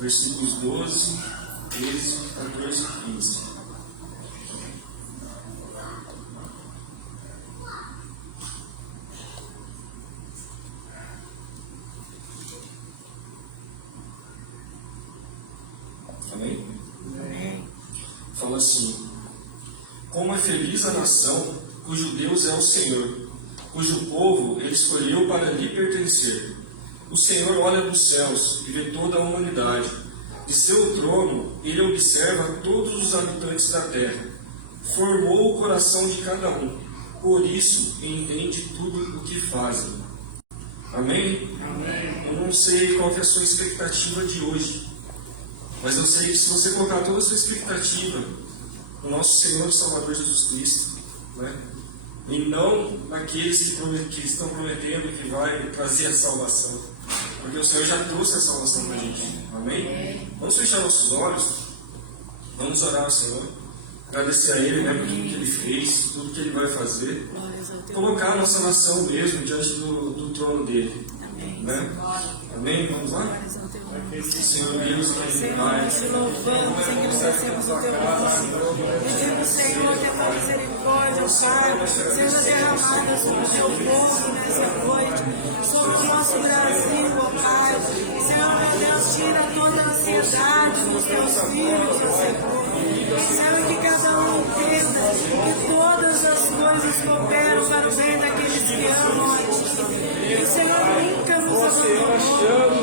versículos 12, 13, 14 e 15. Amém? Amém. Fala assim: como é feliz a nação cujo Deus é o Senhor, cujo povo ele escolheu para lhe pertencer. O Senhor olha dos céus e vê toda a humanidade. De seu trono ele observa todos os habitantes da terra. Formou o coração de cada um, por isso entende tudo o que fazem. Amém? Amém. Eu não sei qual que é a sua expectativa de hoje, mas eu sei que se você colocar toda a sua expectativa no nosso Senhor e Salvador Jesus Cristo, né? E não naqueles que estão prometendo que vai trazer a salvação, porque o Senhor já trouxe a salvação para a gente. Amém? Vamos fechar nossos olhos, vamos orar ao Senhor, agradecer a Ele, né, por tudo que Ele fez, tudo que Ele vai fazer, colocar a nossa nação mesmo diante do trono dele. Né? Amém? Vamos lá? Senhor Deus, Senhor, nós te louvamos, engrandecemos o teu nome. Pedimos, Senhor, que a tua misericórdia, Pai, seja derramada sobre o teu povo nessa noite, sobre o nosso Brasil, ó Pai. Senhor, meu Deus, tira toda a ansiedade dos teus filhos, ó Senhor. Senhor, que cada um entenda que todas as coisas cooperam para o bem daqueles que amam a ti. E o Senhor nunca nos abandonou,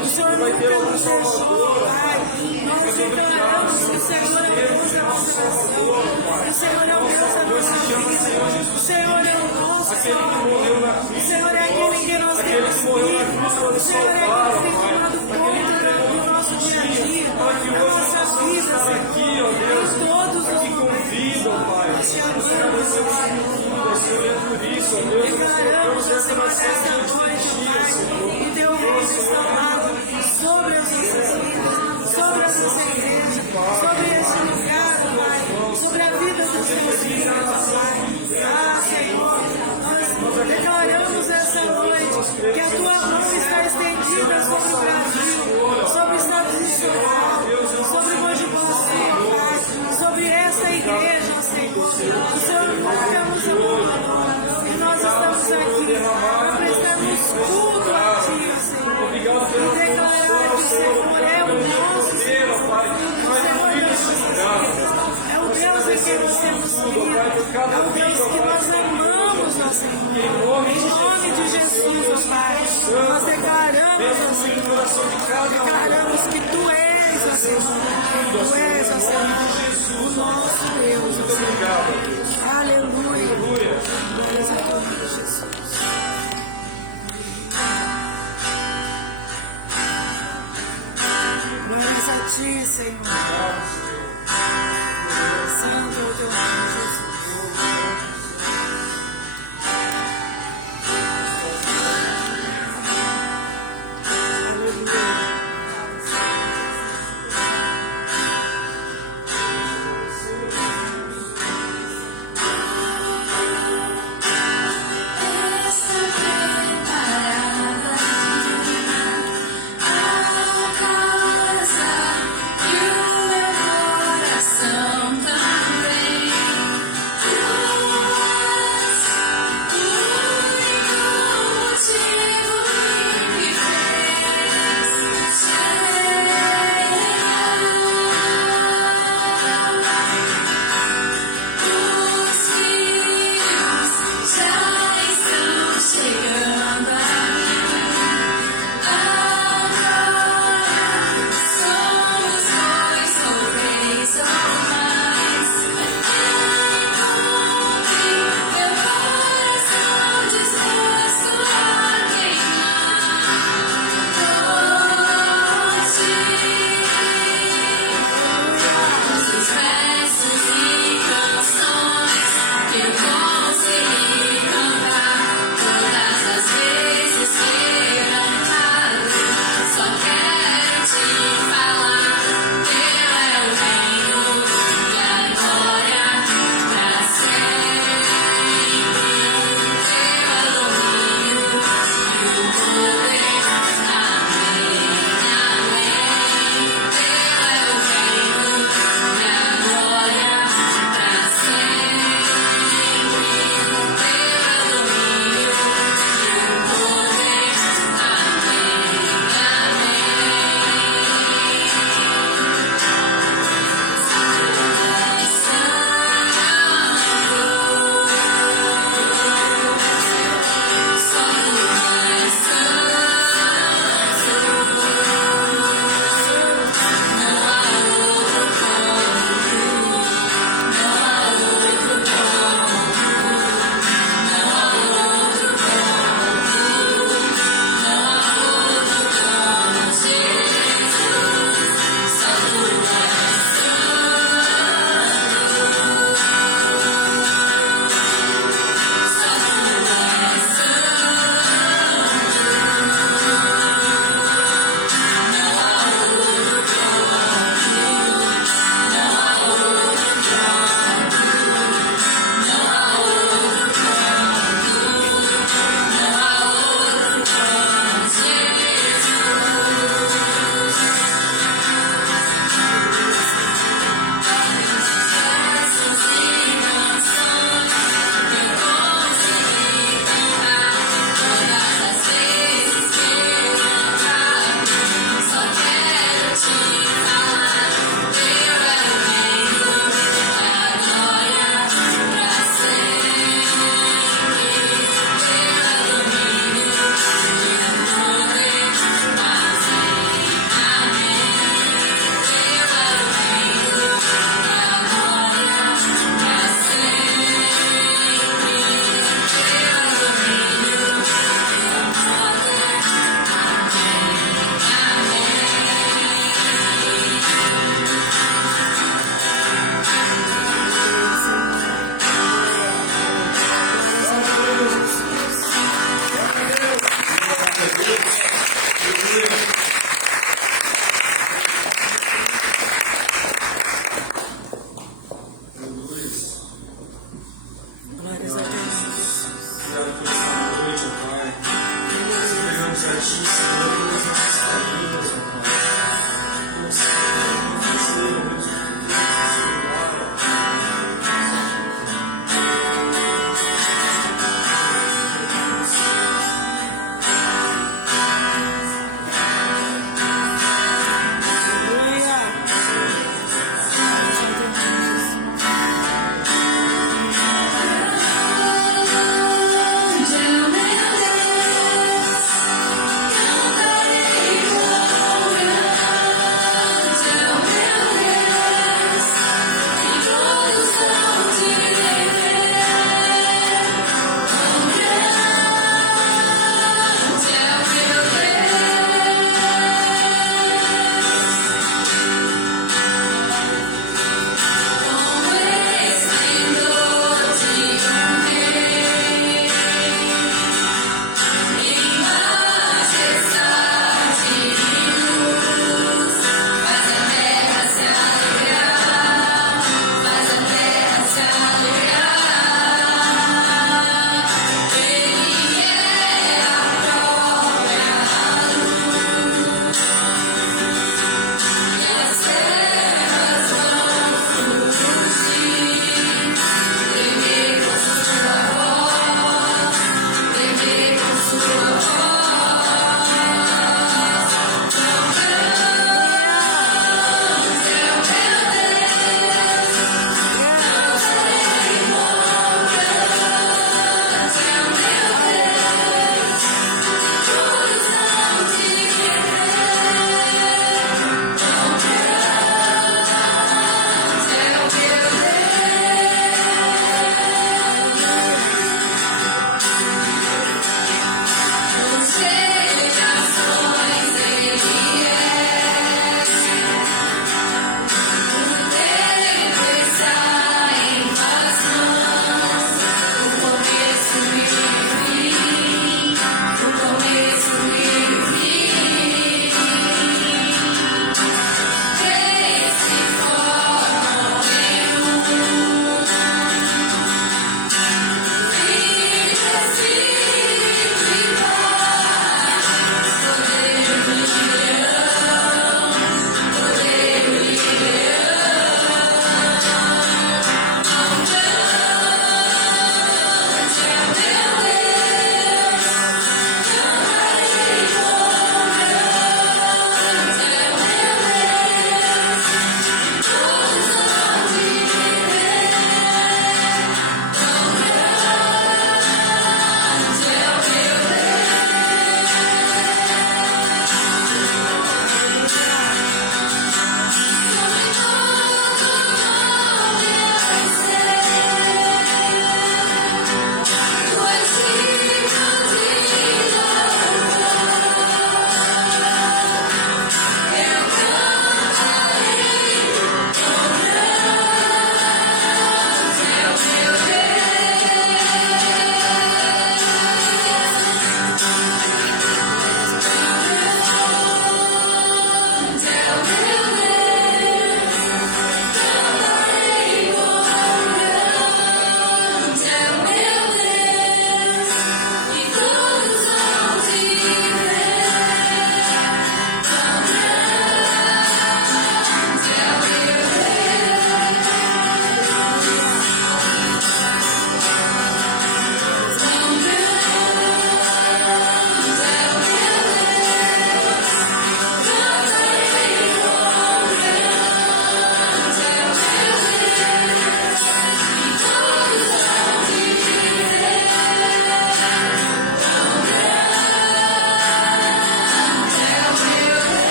o Senhor nunca nos deixou, Pai. Nós declaramos que o Senhor é o Deus da nossa nação, o Senhor é o Deus da nossa vida, o Senhor é o nosso Salvador, o Senhor é aquele que nós temos vivo, o Senhor é aquele que tem tomado conta do nosso dia a dia, da nossa vida, Senhor, em todos os momentos. Nós te amamos, Senhor. Declaramos essa noite, Pai, e teu reino instaurado sobre as nossas vidas, sobre a nossa igreja, sobre este lugar, Pai, sobre a vida dos teus filhos, Pai. Ah, Senhor, nós declaramos essa noite que a tua mão está estendida sobre o Brasil, sobre o Estado de São Paulo, sobre o Mogi-Guaçu, Pai, sobre esta igreja, Senhor. O Senhor nunca nos abandonou. Nós estamos aqui para prestarmos culto a Ti, Senhor, e declarar que o Senhor é o nosso Senhor, o Senhor é o Deus em quem nós temos vida, é o Deus que nós amamos, ó Senhor. Em nome de Jesus, ó Pai, nós declaramos, ó Senhor, declaramos que Tu és, ó Senhor, Tu és, ó Senhor, o nosso Deus, ó Senhor. Aleluia. Glórias a Teu nome, Jesus. Glórias a Ti, Senhor. Santo é o Teu nome, Jesus. Também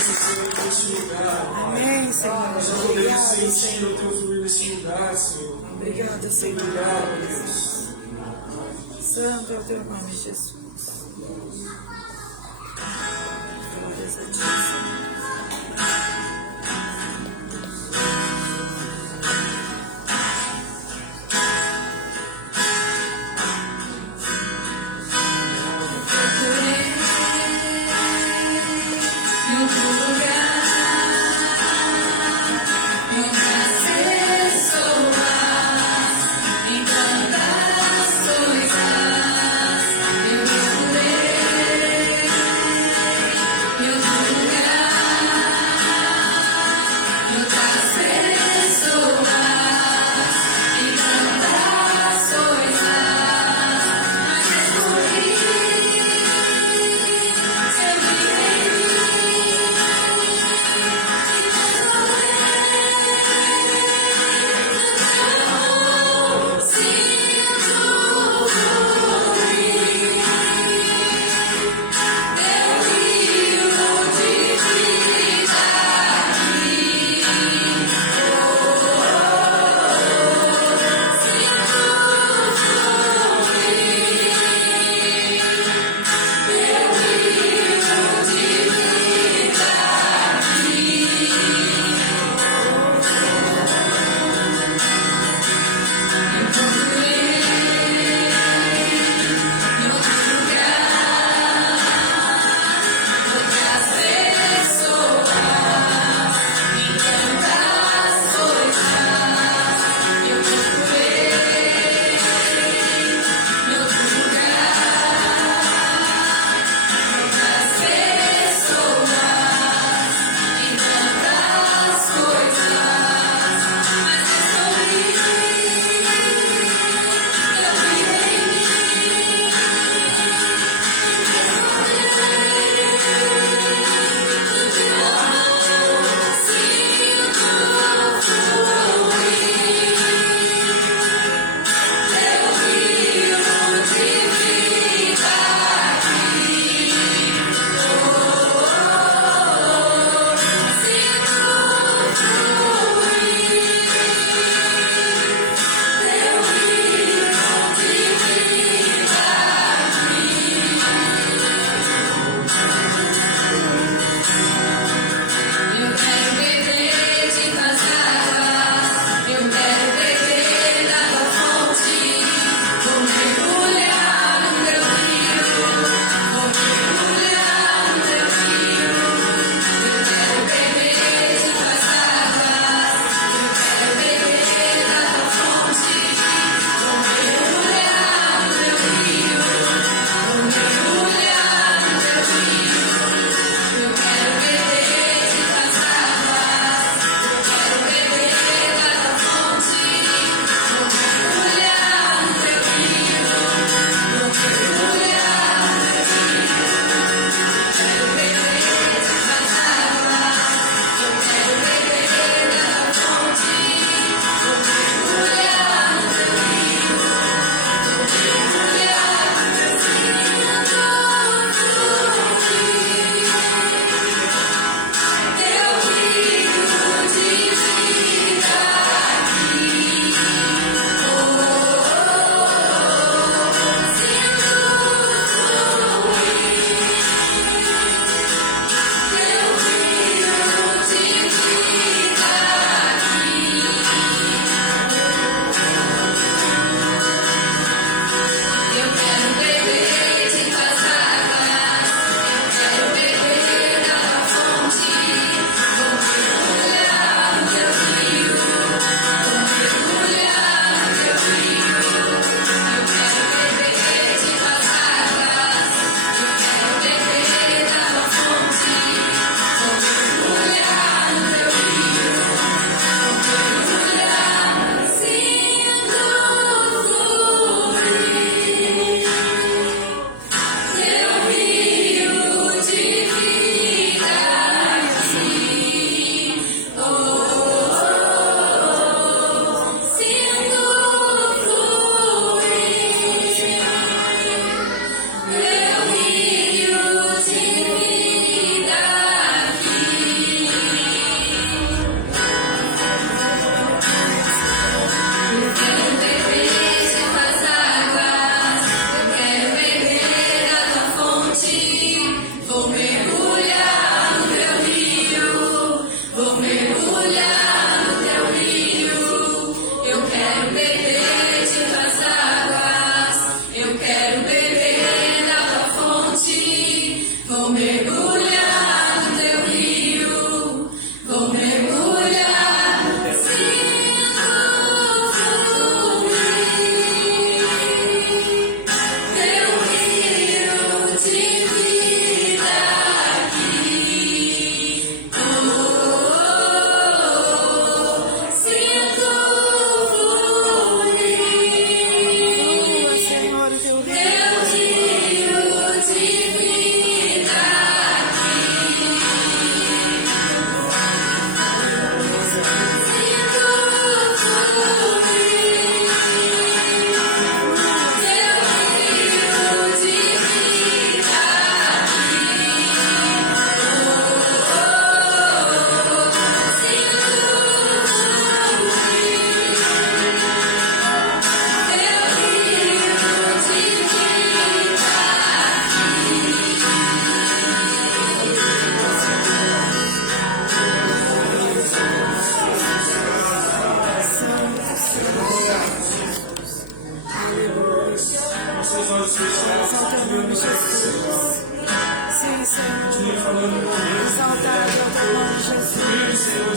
presença, Senhor, neste lugar. Amém, Senhor. Nós já podemos Obrigada, sentir Senhor. o teu fluir neste lugar, Senhor. Obrigada, Senhor. Obrigado, Deus. Santo é o teu nome, Jesus. Glórias a ti, Senhor. Eu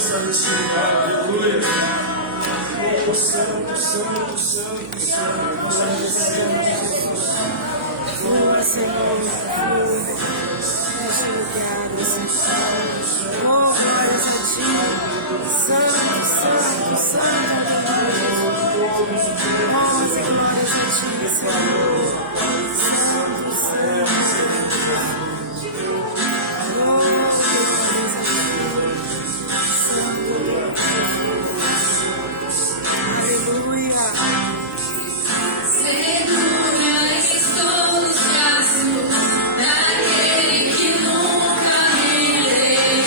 está nesse lugar, aleluia. Santo, santo, santo, santo, nós agradecemos, Jesus. Flua, Senhor, flua. Neste lugar, Senhor. Oh, glórias a Ti. Santo, santo, santo. Honras e glórias a Ti, Senhor. Santo, santo, santo. Segura estou nos braços daquele que nunca me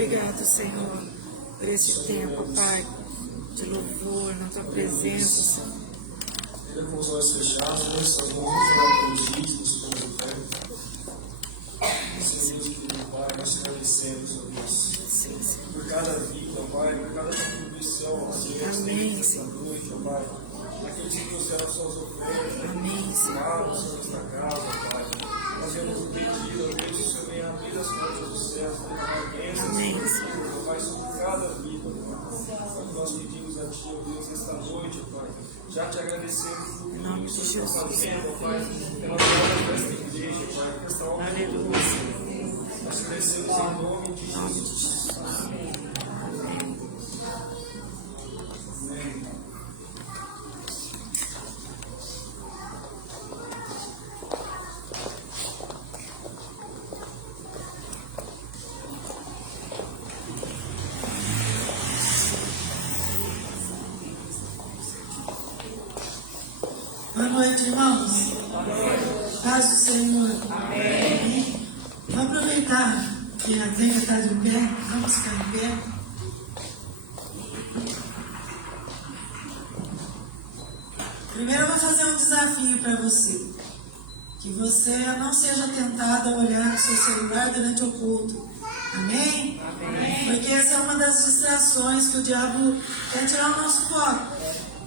Obrigado, Senhor, por esse tempo, Pai, de louvor na Tua presença, Senhor. Ele com os olhos fechados, né? Suas mãos orar pelos dízimos, pela fé. Senhor Deus, querido Pai, nós te agradecemos, ó Deus, por cada vida, Pai, por cada contribuição, Senhor, amém, esta noite, ó Pai. Aqueles que trouxeram suas ofertas, amém, Senhor, nesta casa, Pai. Nós vemos o pedido, ó Deus, que o Senhor venha abrir as portas dos céus, derramar bênçãos, Senhor, Pai, sobre cada vida, Pai. Nós pedimos a Ti, ó Deus, esta noite, Pai. Já te agradecemos por tudo que o Senhor está fazendo, Pai, pela glória desta igreja, Pai, por esta obra. aleluia. Nós te agradecemos em nome de Jesus. Amém. Amém. Boa noite, irmãos. Paz do Senhor. Amém. Vou aproveitar que a Zenha está de pé. Vamos ficar em pé. Primeiro eu vou fazer um desafio para você. Que você não seja tentado a olhar no seu celular durante o culto. Amém? Amém. Porque essa é uma das distrações que o diabo quer tirar o nosso foco.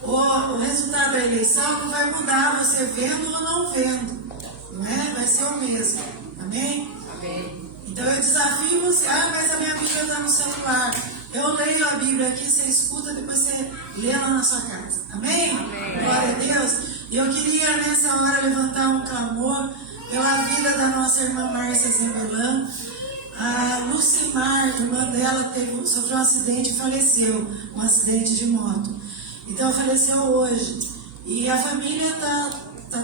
O resultado da eleição não vai mudar você vendo ou não vendo, não é? Vai ser o mesmo, amém? Amém. Então eu desafio você, mas a minha Bíblia está no celular. Eu leio a Bíblia aqui, você escuta, depois você lê lá na sua casa, amém? Amém. Glória a Deus. E eu queria nessa hora levantar um clamor pela vida da nossa irmã Márcia Zembelão. A Lucimar, irmã dela, sofreu um acidente e faleceu, um acidente de moto. Então faleceu hoje. E a família está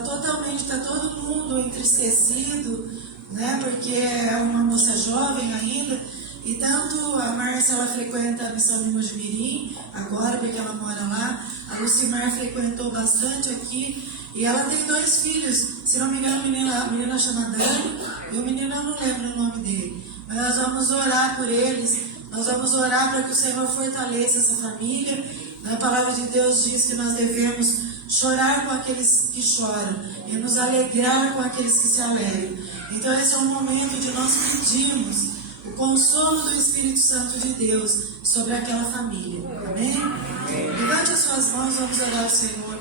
totalmente, está todo mundo entristecido, né? Porque é uma moça jovem ainda. E tanto a Márcia, ela frequenta a missão de Mojimirim, agora porque ela mora lá. A Lucimar frequentou bastante aqui. E ela tem 2 filhos. Se não me engano, a menina chama Dani e o menino eu não lembro o nome dele. Mas nós vamos orar por eles. Nós vamos orar para que o Senhor fortaleça essa família. A palavra de Deus diz que nós devemos chorar com aqueles que choram e nos alegrar com aqueles que se alegram. Então esse é um momento de nós pedirmos o consolo do Espírito Santo de Deus sobre aquela família. Amém? Levante as suas mãos, vamos orar ao Senhor.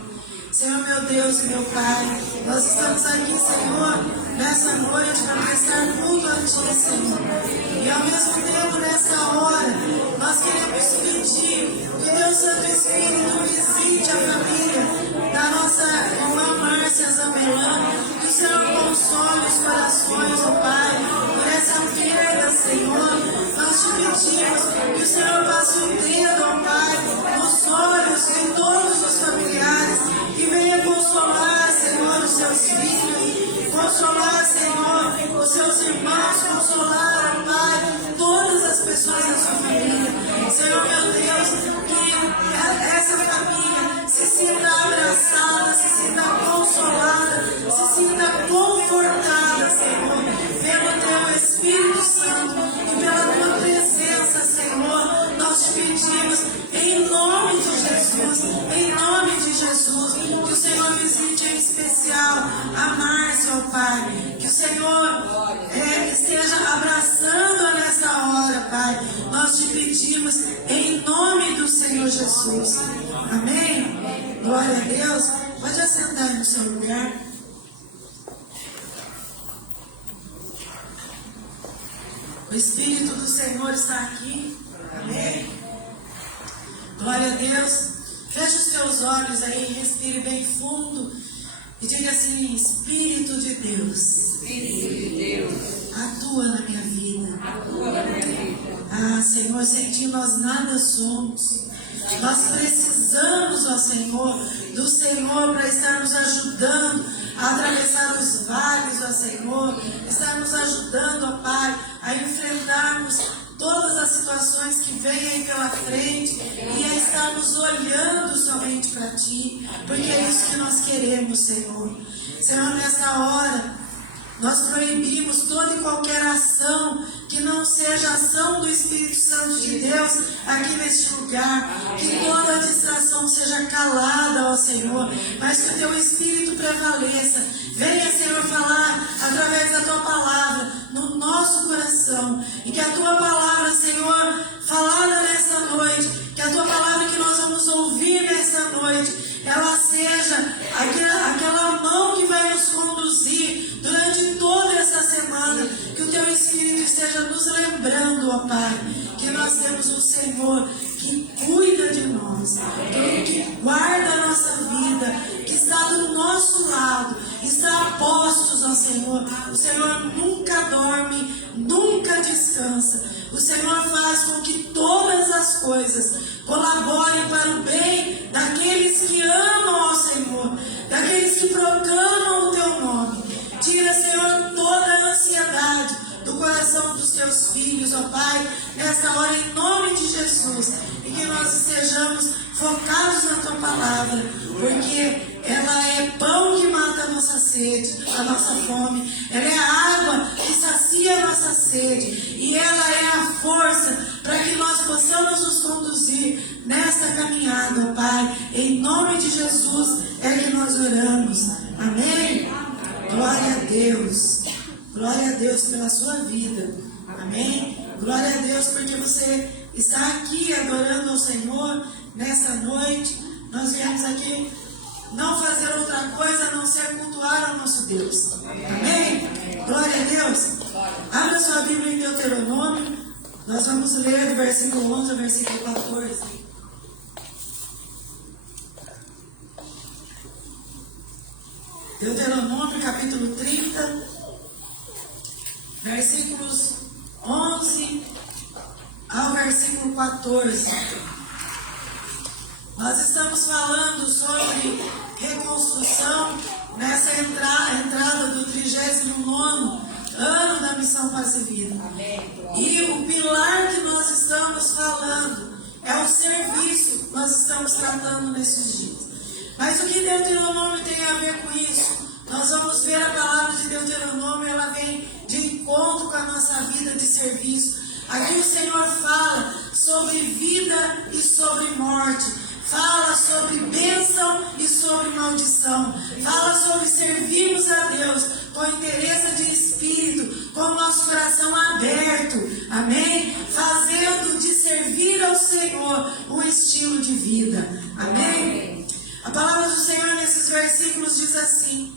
Senhor, meu Deus e meu Pai, nós estamos aqui, Senhor, nessa noite para prestar culto a Ti, Senhor. E ao mesmo tempo, nessa hora, nós queremos pedir que Deus Santo Espírito visite a família da nossa irmã Márcia Zambelão, que o Senhor console os corações, ó Pai, por essa perda, Senhor. Nós te pedimos que o Senhor passe o dedo, ó Pai, nos olhos de todos os familiares, que venha consolar, Senhor, os seus filhos, consolar, Senhor, os seus irmãos, consolar, ó Pai, todas as pessoas da sua família. Senhor, meu Deus, que essa família se sinta abraçada, se sinta consolada, se sinta confortada, Senhor, pelo Teu Espírito Santo e pela Tua presença, Senhor. Nós te pedimos, em nome de Jesus, que o Senhor visite em especial a Márcia, ó Pai, que o Senhor esteja abraçando-a nessa hora, Pai. Nós te pedimos em nome do Senhor Jesus. Amém? Glória a Deus. Pode assentar no seu lugar. O Espírito do Senhor está aqui. Amém? Glória a Deus. Feche os teus olhos aí, respire bem fundo e diga assim: Espírito de Deus, atua na minha vida. Ah, Senhor, sem Ti nós nada somos. Nós precisamos, ó Senhor, do Senhor para estar nos ajudando a atravessar os vales, ó Senhor, estar nos ajudando, ó Pai, a enfrentarmos todas as situações que vêm aí pela frente e a estarmos olhando somente para Ti, porque é isso que nós queremos, Senhor. Senhor, nesta hora, Nós proibimos toda e qualquer ação que não seja ação do Espírito Santo de Deus aqui neste lugar. Que toda distração seja calada, ó Senhor, mas que o Teu Espírito prevaleça. Venha, Senhor, falar através da Tua palavra no nosso coração. E que a Tua palavra, Senhor, falada nesta noite, que a Tua palavra que nós vamos ouvir nesta noite, ela seja aquela mão que vai nos conduzir durante toda essa semana. Que o Teu Espírito esteja nos lembrando, ó Pai, que nós temos um Senhor que cuida de nós, que guarda a nossa vida, que está do nosso lado, está a postos, ó Senhor. O Senhor nunca dorme, nunca descansa. O Senhor faz com que todas as coisas colaborem para o bem daqueles que amam ao Senhor, daqueles que proclamam o Teu nome. Tira, Senhor, toda a ansiedade do coração dos Teus filhos, ó Pai, nesta hora, em nome de Jesus, e que nós estejamos focados na Tua palavra, porque ela é pão que mata a nossa sede, a nossa fome, ela é água que sacia a nossa sede, e ela é a força para que nós possamos nos conduzir nesta caminhada, ó Pai. Em nome de Jesus é que nós oramos. Amém? Glória a Deus. Glória a Deus pela sua vida. Amém? Glória a Deus porque você está aqui adorando ao Senhor nessa noite. Nós viemos aqui não fazer outra coisa a não ser cultuar ao nosso Deus. Amém? Glória a Deus. Abra sua Bíblia em Deuteronômio. Nós vamos ler do versículo 11 ao versículo 14. Deuteronômio capítulo 30, versículos 11 ao versículo 14. Nós estamos falando sobre reconstrução nessa entrada do 39º ano da Missão Paz e Vida. E o pilar que nós estamos falando é o serviço que nós estamos tratando nesses dias. Mas o que Deuteronômio tem a ver com isso? Nós vamos ver a palavra de Deuteronômio, ela vem de encontro com a nossa vida de serviço. Aqui o Senhor fala sobre vida e sobre morte. Fala sobre bênção e sobre maldição. Fala sobre servirmos a Deus com interesse de espírito, com o nosso coração aberto. Amém? Fazendo de servir ao Senhor um estilo de vida. Amém? A palavra do Senhor nesses versículos diz assim: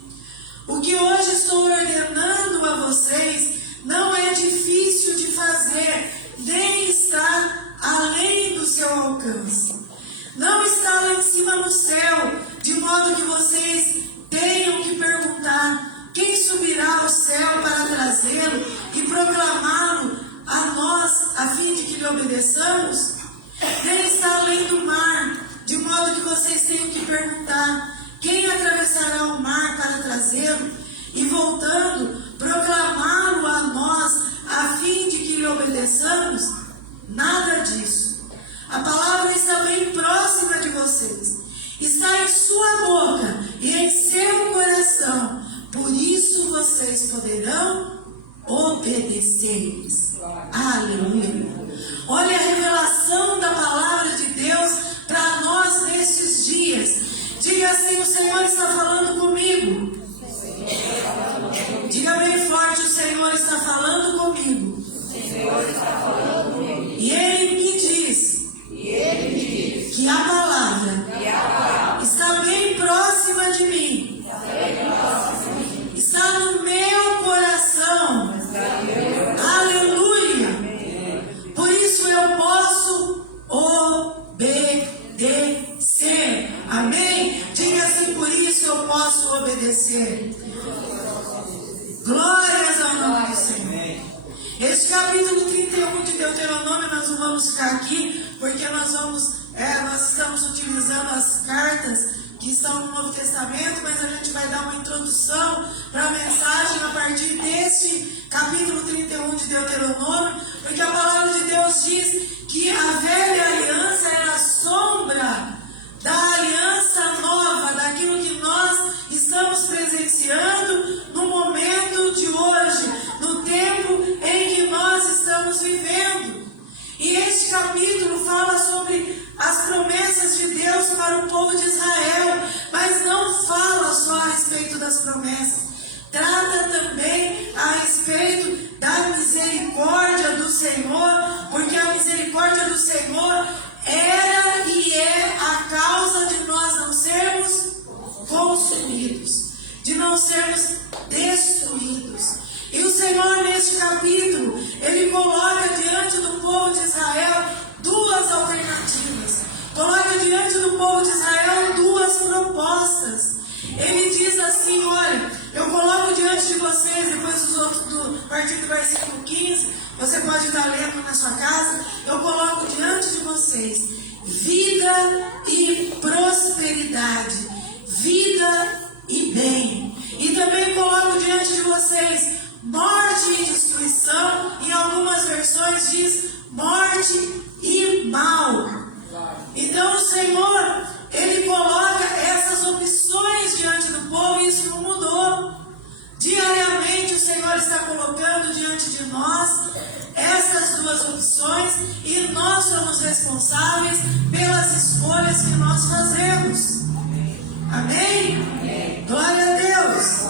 o que hoje estou ordenando a vocês não é difícil de fazer, nem está além do seu alcance. Não está lá em cima no céu, de modo que vocês tenham que perguntar: quem subirá ao céu para trazê-lo e proclamá-lo a nós, a fim de que lhe obedeçamos? Nem está além do mar, de modo que vocês tenham que perguntar: quem atravessará o mar para trazê-lo e, voltando, proclamá-lo a nós, a fim de que lhe obedeçamos? Nada disso. A palavra está bem próxima de vocês, está em sua boca e em seu coração. Por isso vocês poderão obedecer-lhes. Aleluia. Olha a revelação da palavra de Deus para nós nestes dias. Diga assim: o Senhor está falando comigo. Diga bem forte: o Senhor está falando comigo. E Ele me diz que a palavra está bem próxima de mim, está no meu coração. Aleluia. Por isso eu posso obedecer. Amém? Diga assim: por isso eu posso obedecer. Glórias ao nome do Senhor. Este capítulo 31 de Deuteronômio, nós não vamos ficar aqui, porque nós estamos utilizando as cartas que estão no Novo Testamento, mas a gente vai dar uma introdução para a mensagem a partir deste capítulo 31 de Deuteronômio, porque a palavra de Deus diz que a velha aliança era sombra da aliança nova, daquilo que nós estamos presenciando no momento de para o povo de Israel, mas não fala só a respeito das promessas. Trata também a respeito da misericórdia do Senhor, porque a misericórdia do Senhor era e é a causa de nós não sermos consumidos, de não sermos destruídos. E o Senhor, neste capítulo, Ele coloca diante do povo de Israel duas alternativas. Coloca diante do povo de Israel duas propostas. Ele diz assim: olha, eu coloco diante de vocês, depois dos outros, a partir do versículo 15, você pode estar lendo na sua casa, eu coloco diante de vocês vida e prosperidade, vida e bem. E também coloco diante de vocês morte e destruição, em algumas versões diz morte e mal. Então o Senhor, Ele coloca essas opções diante do povo, e isso não mudou. Diariamente o Senhor está colocando diante de nós essas duas opções, e nós somos responsáveis pelas escolhas que nós fazemos. Amém? Glória a Deus.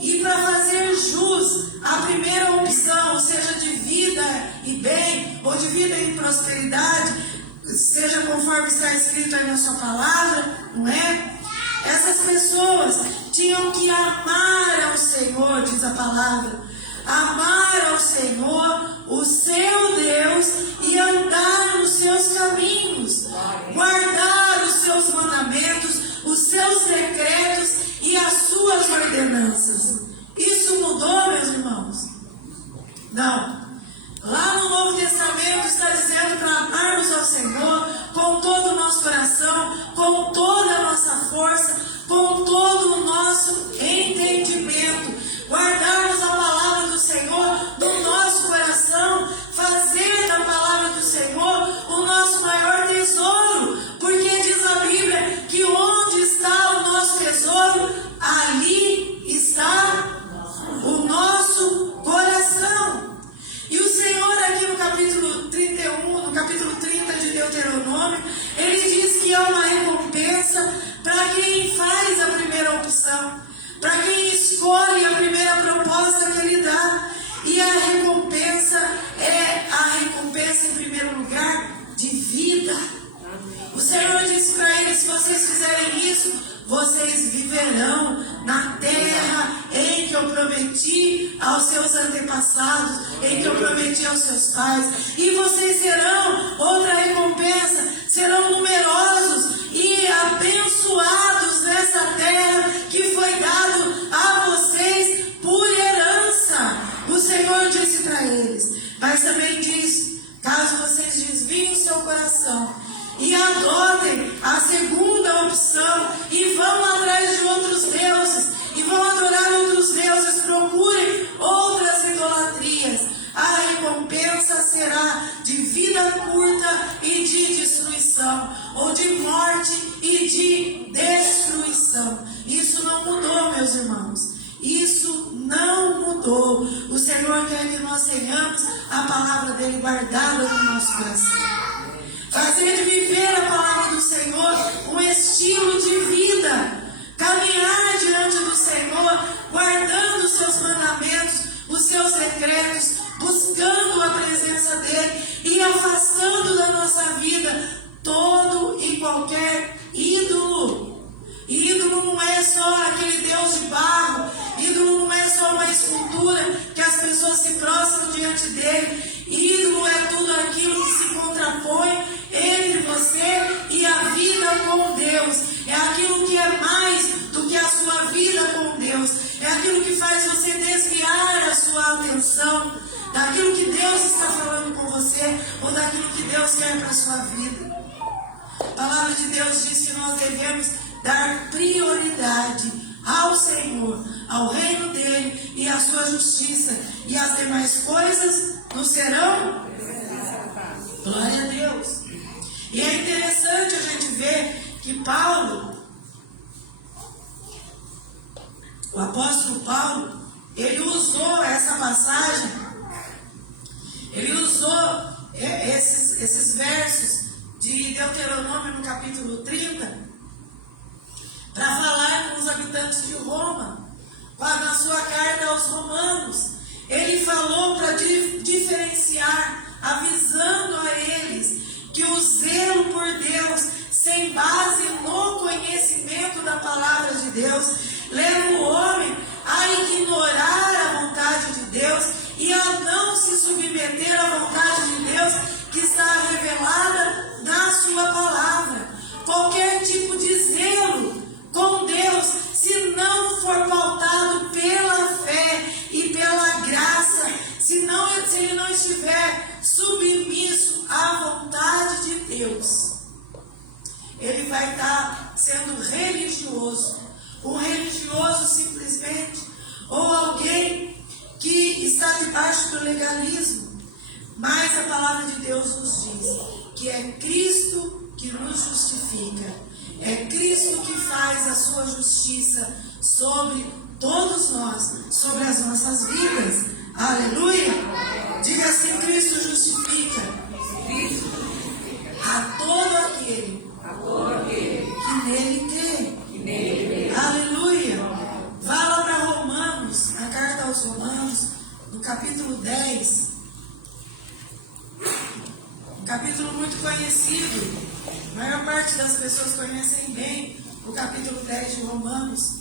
E para fazer jus à primeira opção, ou seja, de vida e bem, ou de vida e prosperidade, seja conforme está escrito aí na sua palavra, não é? Essas pessoas tinham que amar ao Senhor, diz a palavra, amar ao Senhor, o seu Deus, e andar nos seus caminhos, guardar os seus mandamentos, os seus decretos e as suas ordenanças. Isso mudou, meus irmãos? Não. Lá no Novo Testamento está dizendo para amarmos ao Senhor com todo o nosso coração, com toda a nossa força, com todo o nosso entendimento, guardarmos a palavra do Senhor no nosso coração, fazer da palavra do Senhor o nosso maior tesouro, porque diz a Bíblia que onde está o nosso tesouro, ali está o nosso coração. E o Senhor aqui no capítulo 31, no capítulo 30 de Deuteronômio, Ele diz que é uma recompensa para quem faz a primeira opção, para quem escolhe a primeira proposta que Ele dá. E a recompensa é a recompensa, em primeiro lugar, de vida. O Senhor disse para eles: se vocês fizerem isso, vocês viverão na terra em que eu prometi aos seus antepassados, em que eu prometi aos seus pais. E vocês serão, outra recompensa, serão numerosos e abençoados nessa terra que foi dado a vocês por herança. O Senhor disse para eles, mas também disse: caso vocês desviem o seu coração e adotem a segunda opção e vão atrás de outros deuses e vão adorar outros deuses, procurem outras idolatrias, a recompensa será de vida curta e de destruição, ou de morte e de destruição. Isso não mudou, meus irmãos. Isso não mudou. O Senhor quer que nós tenhamos a palavra dele guardada no nosso coração. Fazer de viver a palavra do Senhor um estilo de vida. Caminhar diante do Senhor, guardando os seus mandamentos, os seus decretos, buscando a presença dele e afastando da nossa vida todo e qualquer ídolo. Ídolo não é só aquele Deus de barro, ídolo não é só uma escultura que as pessoas se prostram diante dele. Ídolo é tudo aquilo que se contrapõe entre você e a vida com Deus. É aquilo que é mais do que a sua vida com Deus. É aquilo que faz você desviar a sua atenção daquilo que Deus está falando com você, ou daquilo que Deus quer para a sua vida. A palavra de Deus diz que nós devemos dar prioridade ao Senhor, ao reino dele e à sua justiça, e as demais coisas nos serão. Glória a Deus. E é interessante a gente ver que Paulo, o apóstolo Paulo, ele usou essa passagem, ele usou esses versos de Deuteronômio, no capítulo 30, para falar com os habitantes de Roma, na sua carta aos romanos. Ele falou para diferenciar, avisando a eles que o zelo por Deus, sem base no conhecimento da palavra de Deus, leva o homem a ignorar a vontade de Deus e a não se submeter à vontade de Deus que está revelada na sua palavra. Qualquer tipo de zelo com Deus, se não for pautado pela fé e pela graça, se ele não estiver submisso à vontade de Deus, ele vai estar sendo religioso. Um religioso simplesmente, ou alguém que está debaixo do legalismo. Mas a palavra de Deus nos diz que é Cristo que nos justifica. É Cristo que faz a sua justiça sobre todos nós, sobre as nossas vidas. Aleluia! Diga assim: Cristo justifica a todo aquele que nele crê. Aleluia! Vá lá para Romanos, na carta aos Romanos, no capítulo 10. Um capítulo muito conhecido. A maior parte das pessoas conhecem bem o capítulo 10 de Romanos.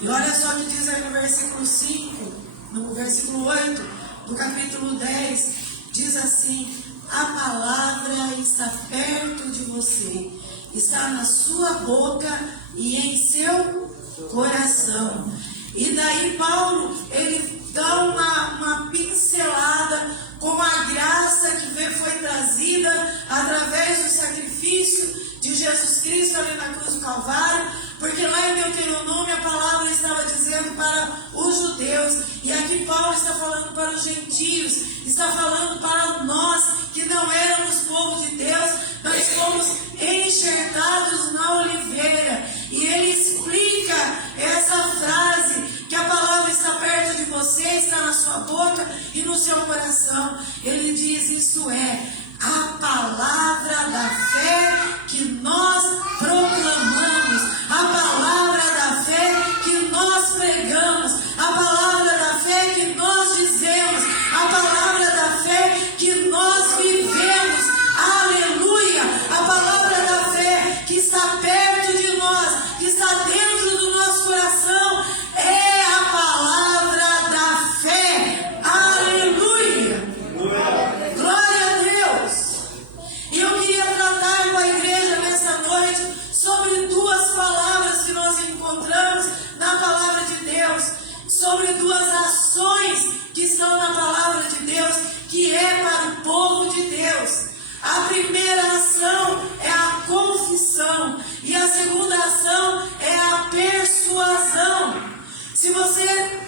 E olha só o que diz aí no versículo 5, no versículo 8 do capítulo 10, diz assim: a palavra está perto de você, está na sua boca e em seu coração. E daí Paulo, ele dá uma pincelada com a graça que foi trazida através do sacrifício de Jesus Cristo ali na cruz do Calvário, porque lá em Deuteronômio a palavra estava dizendo para os judeus, e aqui Paulo está falando para os gentios, está falando para nós que não éramos povo de Deus, mas fomos enxertados na oliveira. E ele explica essa frase, que a palavra está perto de você, está na sua boca e no seu coração. Ele diz: isto é, a palavra da fé que nós proclamamos, a palavra da fé que nós pregamos, a palavra da fé que nós dizemos, a palavra da fé que nós vivemos. Aleluia! A palavra da fé que está perto de nós, que está dentro do nosso coração, é a palavra da fé. Aleluia! Glória a Deus! E eu queria tratar com a igreja nessa noite sobre duas palavras que nós encontramos na palavra de Deus, sobre duas ações que estão na palavra de Deus, que é para o povo de Deus. A primeira ação é a confissão e a segunda ação é a persuasão. Se você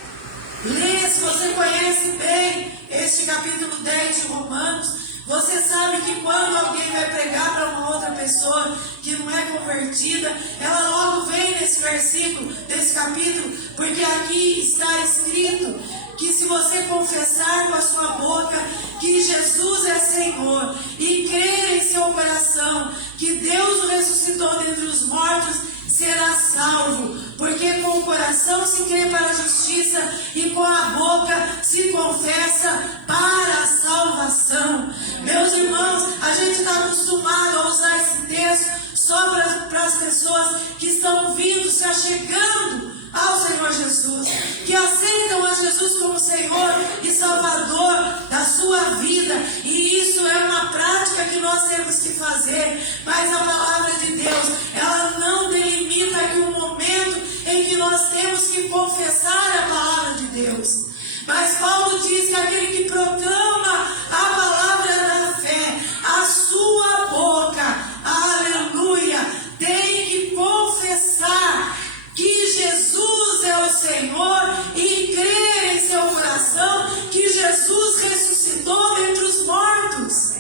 lê, se você conhece bem este capítulo 10 de Romanos, você sabe que quando alguém vai pregar para uma outra pessoa que não é convertida, ela logo vem nesse versículo, desse capítulo, porque aqui está escrito que se você confessar com a sua boca que Jesus é Senhor e crer em seu coração que Deus o ressuscitou dentre os mortos, será salvo, porque com o coração se crê para a justiça e com a boca se confessa para a salvação. Meus irmãos, a gente está acostumado a usar esse texto só para as pessoas que estão vindo, se achegando ao Senhor Jesus, que aceitam a Jesus como Senhor e Salvador da sua vida, e isso é uma prática que nós temos que fazer. Mas a palavra de Deus, ela não delimita aqui um momento em que nós temos que confessar a palavra de Deus. Mas Paulo diz que aquele que proclama a palavra da fé, a sua boca, aleluia, tem que confessar que Jesus é o Senhor e crer em seu coração que Jesus ressuscitou dentre os mortos.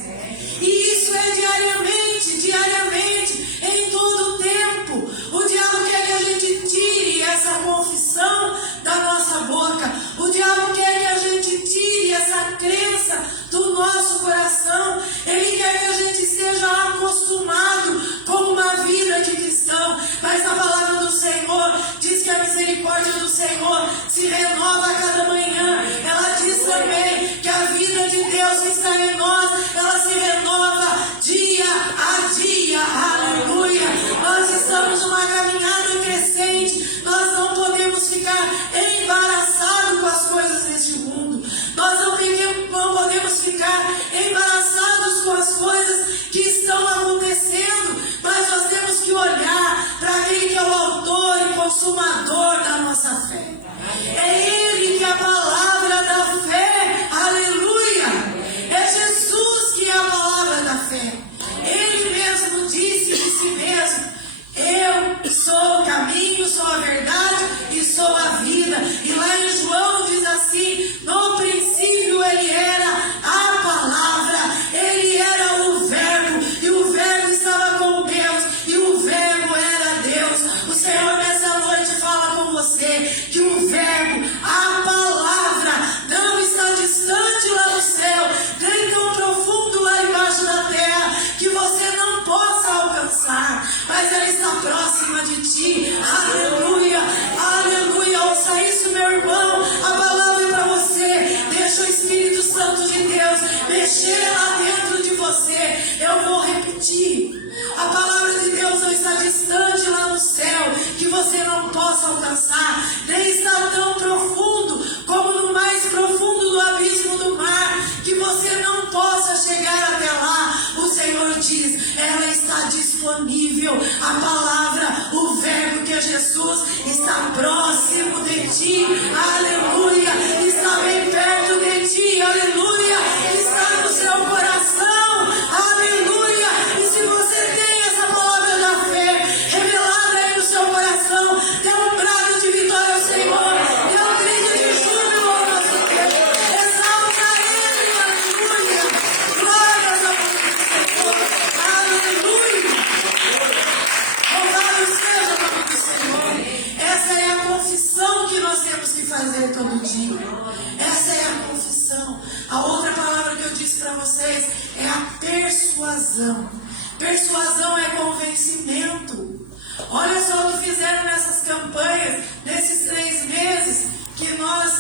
E isso é diariamente, em todo o tempo. O diabo quer que a gente tire essa confissão da nossa boca. O diabo quer que a gente tire essa crença do nosso misericórdia do Senhor se renova a cada manhã. Ela diz também que a vida de Deus que está em nós, ela se renova dia a dia. Aleluia! Nós estamos numa caminhada crescente. Nós não podemos ficar embaraçados com as coisas deste mundo. Nós não podemos ficar embaraçados com as coisas que estão acontecendo, mas nós temos que olhar para aquele que é o autor e consumador da nossa fé. É Ele que é a palavra da fé. Aleluia! É Jesus que é a palavra da fé. Ele mesmo disse de si mesmo: eu sou o caminho, sou a verdade e sou a vida. E lá em João diz assim: no princípio ele era a palavra, ele era o verbo, e o verbo estava com Deus, e o verbo era Deus. O Senhor nessa noite fala com você que o verbo, a palavra, não está distante lá no céu, nem tão profundo lá embaixo da terra, que você não possa alcançar, mas ela está próxima de ti. Aleluia, aleluia. Ouça isso, meu irmão. A palavra é para você. Deixa o Espírito Santo de Deus mexer lá dentro de você. Eu vou repetir. A palavra de Deus não está distante lá no céu, que você não possa alcançar, nem está tão profundo como no mais profundo do abismo do mar, que você não possa chegar até lá. O Senhor diz: ela está disponível. A palavra, o verbo que é Jesus, está próximo de ti. Aleluia! Está bem perto de ti. Aleluia! Está no seu coração. Aleluia! E se você tem essa palavra da fé revelada aí no seu coração, dê um brado de vitória ao Senhor, dê um grito de júbilo ao nosso Deus. Exalta Ele. Aleluia! Glórias ao Senhor. Aleluia! Louvado seja o nome do Senhor. Essa é a confissão que nós temos que fazer todo dia. Essa é a confissão. A outra palavra que eu disse para vocês é a persuasão. Persuasão é convencimento. Olha só o que fizeram nessas campanhas, nesses 3 meses que nós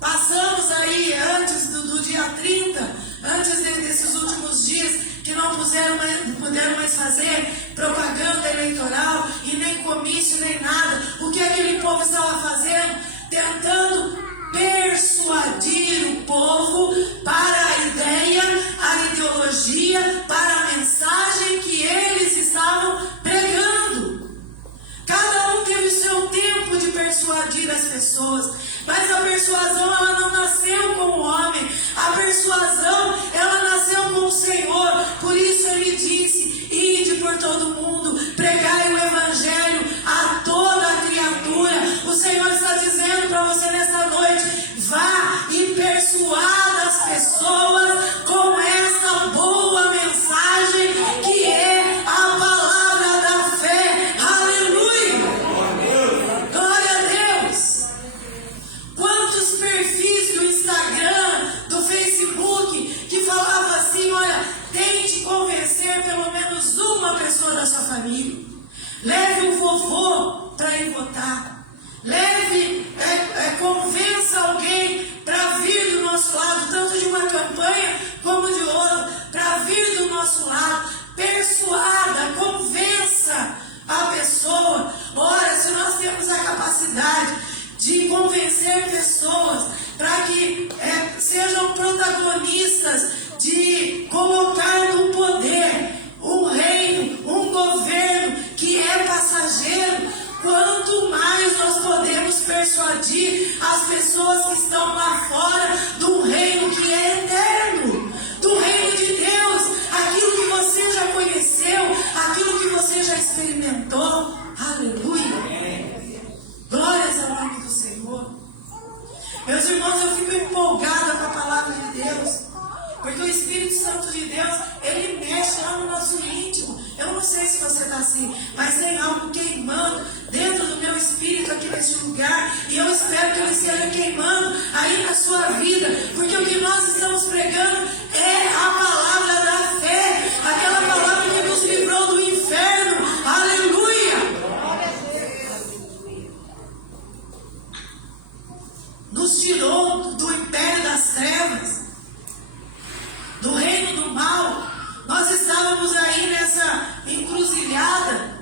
passamos aí antes do dia 30, antes desses últimos dias, que não puderam mais fazer propaganda eleitoral e nem comício, nem nada. O que aquele povo estava fazendo? Tentando persuadir o povo para a ideia, a ideologia, para a mensagem que eles estavam pregando. Cada um teve o seu tempo de persuadir as pessoas, mas a persuasão ela não nasceu com o homem, a persuasão ela nasceu com o Senhor. Por isso ele disse: ide por todo mundo, pregai o evangelho a toda a criatura. O Senhor está dizendo para você nesta noite: vá e persuada as pessoas com essa boa mensagem que é a palavra da fé. Aleluia! Glória a Deus! Quantos perfis do Instagram, do Facebook, que falavam assim: olha, tente convencer pelo menos uma pessoa da sua família. Leve o vovô para ir votar. Convença alguém para vir do nosso lado, tanto de uma campanha como de outra, para vir do nosso lado. Persuada, convença a pessoa. Ora, se nós temos a capacidade de convencer pessoas para que sejam protagonistas, de colocar no poder um reino, um governo que é passageiro, quanto mais nós podemos persuadir as pessoas que estão lá fora do reino que é eterno, do reino de Deus, aquilo que você já conheceu, aquilo que você já experimentou. Aleluia! Glórias ao nome do Senhor. Meus irmãos, eu fico empolgada com a palavra de Deus, porque o Espírito Santo de Deus, ele mexe lá no nosso íntimo. Eu não sei se você está assim, mas tem algo queimando dentro do meu espírito aqui neste lugar, e eu espero que ele esteja queimando aí na sua vida, porque o que nós estamos pregando é a palavra da fé, aquela palavra que nos livrou do inferno. Aleluia! nos tirou do império das trevas, do reino do mal. Nós estávamos aí nessa encruzilhada,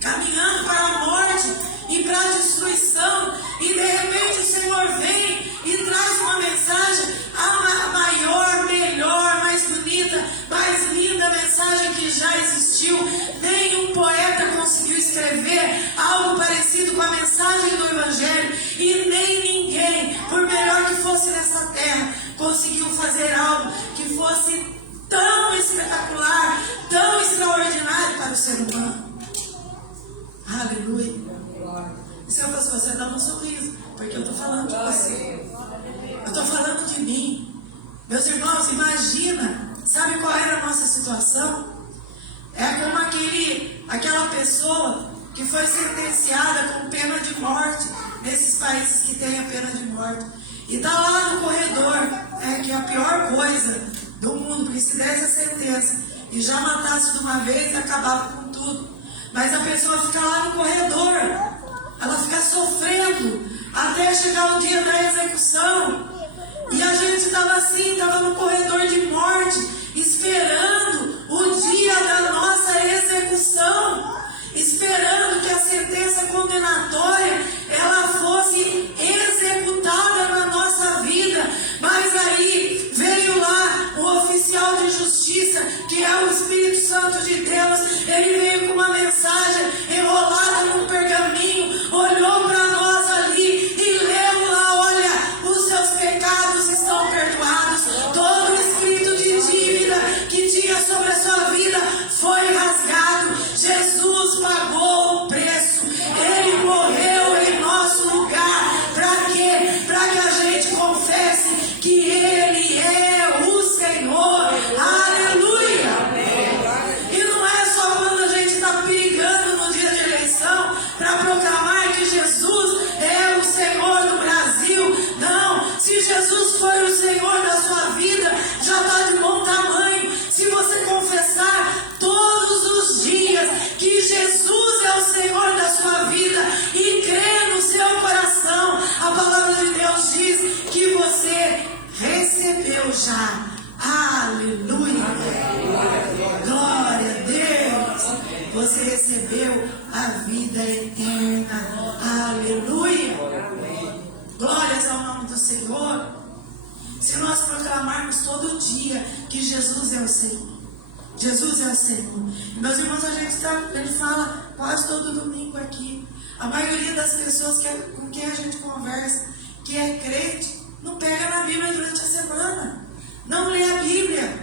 caminhando para a morte e para a destruição, e de repente o Senhor vem e traz uma mensagem, a maior, melhor, mais bonita, mais linda mensagem que já existiu. Nenhum poeta conseguiu escrever algo parecido com a mensagem do Evangelho, e nem ninguém, por melhor que fosse nessa terra, conseguiu fazer algo que fosse tão espetacular, tão extraordinário para o ser humano. Aleluia. E se eu fosse você, dá um sorriso, porque eu estou falando de você. Eu estou falando de mim. Meus irmãos, imagina, sabe qual era a nossa situação? É como aquela pessoa que foi sentenciada com pena de morte, nesses países que tem a pena de morte. E está lá no corredor, que é a pior coisa do mundo, porque se desse a sentença e já matasse de uma vez, acabava com tudo. Mas a pessoa fica lá no corredor, ela fica sofrendo até chegar o dia da execução. E a gente estava assim, estava no corredor de morte, esperando o dia da nossa execução, esperando que a sentença condenatória ela fosse executada na nossa vida. Mas aí veio lá o oficial de justiça, que é o Espírito Santo de Deus. Ele veio com uma mensagem enrolada num pergaminho, olhou para nós ali e leu lá: olha, os seus pecados estão perdoados, todo o espírito de dívida que tinha sobre a sua vida foi rasgado. Jesus pagou o preço, Ele morreu em nosso lugar. Para quê? Para que a gente confesse que Ele é o Senhor. Aleluia! E não é só quando a gente está perigando no dia de eleição para proclamar que Jesus é o Senhor do Brasil. Não, se Jesus foi o Senhor da sua vida, já está de bom tamanho. Se você confessar todos os dias que Jesus é o Senhor da sua vida e crer no seu coração, a palavra de Deus diz que você recebeu já. Aleluia! Glória a Deus! Você recebeu a vida eterna. Aleluia! Glórias ao nome do Senhor. Se nós proclamarmos todo dia que Jesus é o Senhor, Jesus é o Senhor. E, meus irmãos, ele fala quase todo domingo aqui. A maioria das pessoas com quem a gente conversa, que é crente, não pega na Bíblia durante a semana, não lê a Bíblia,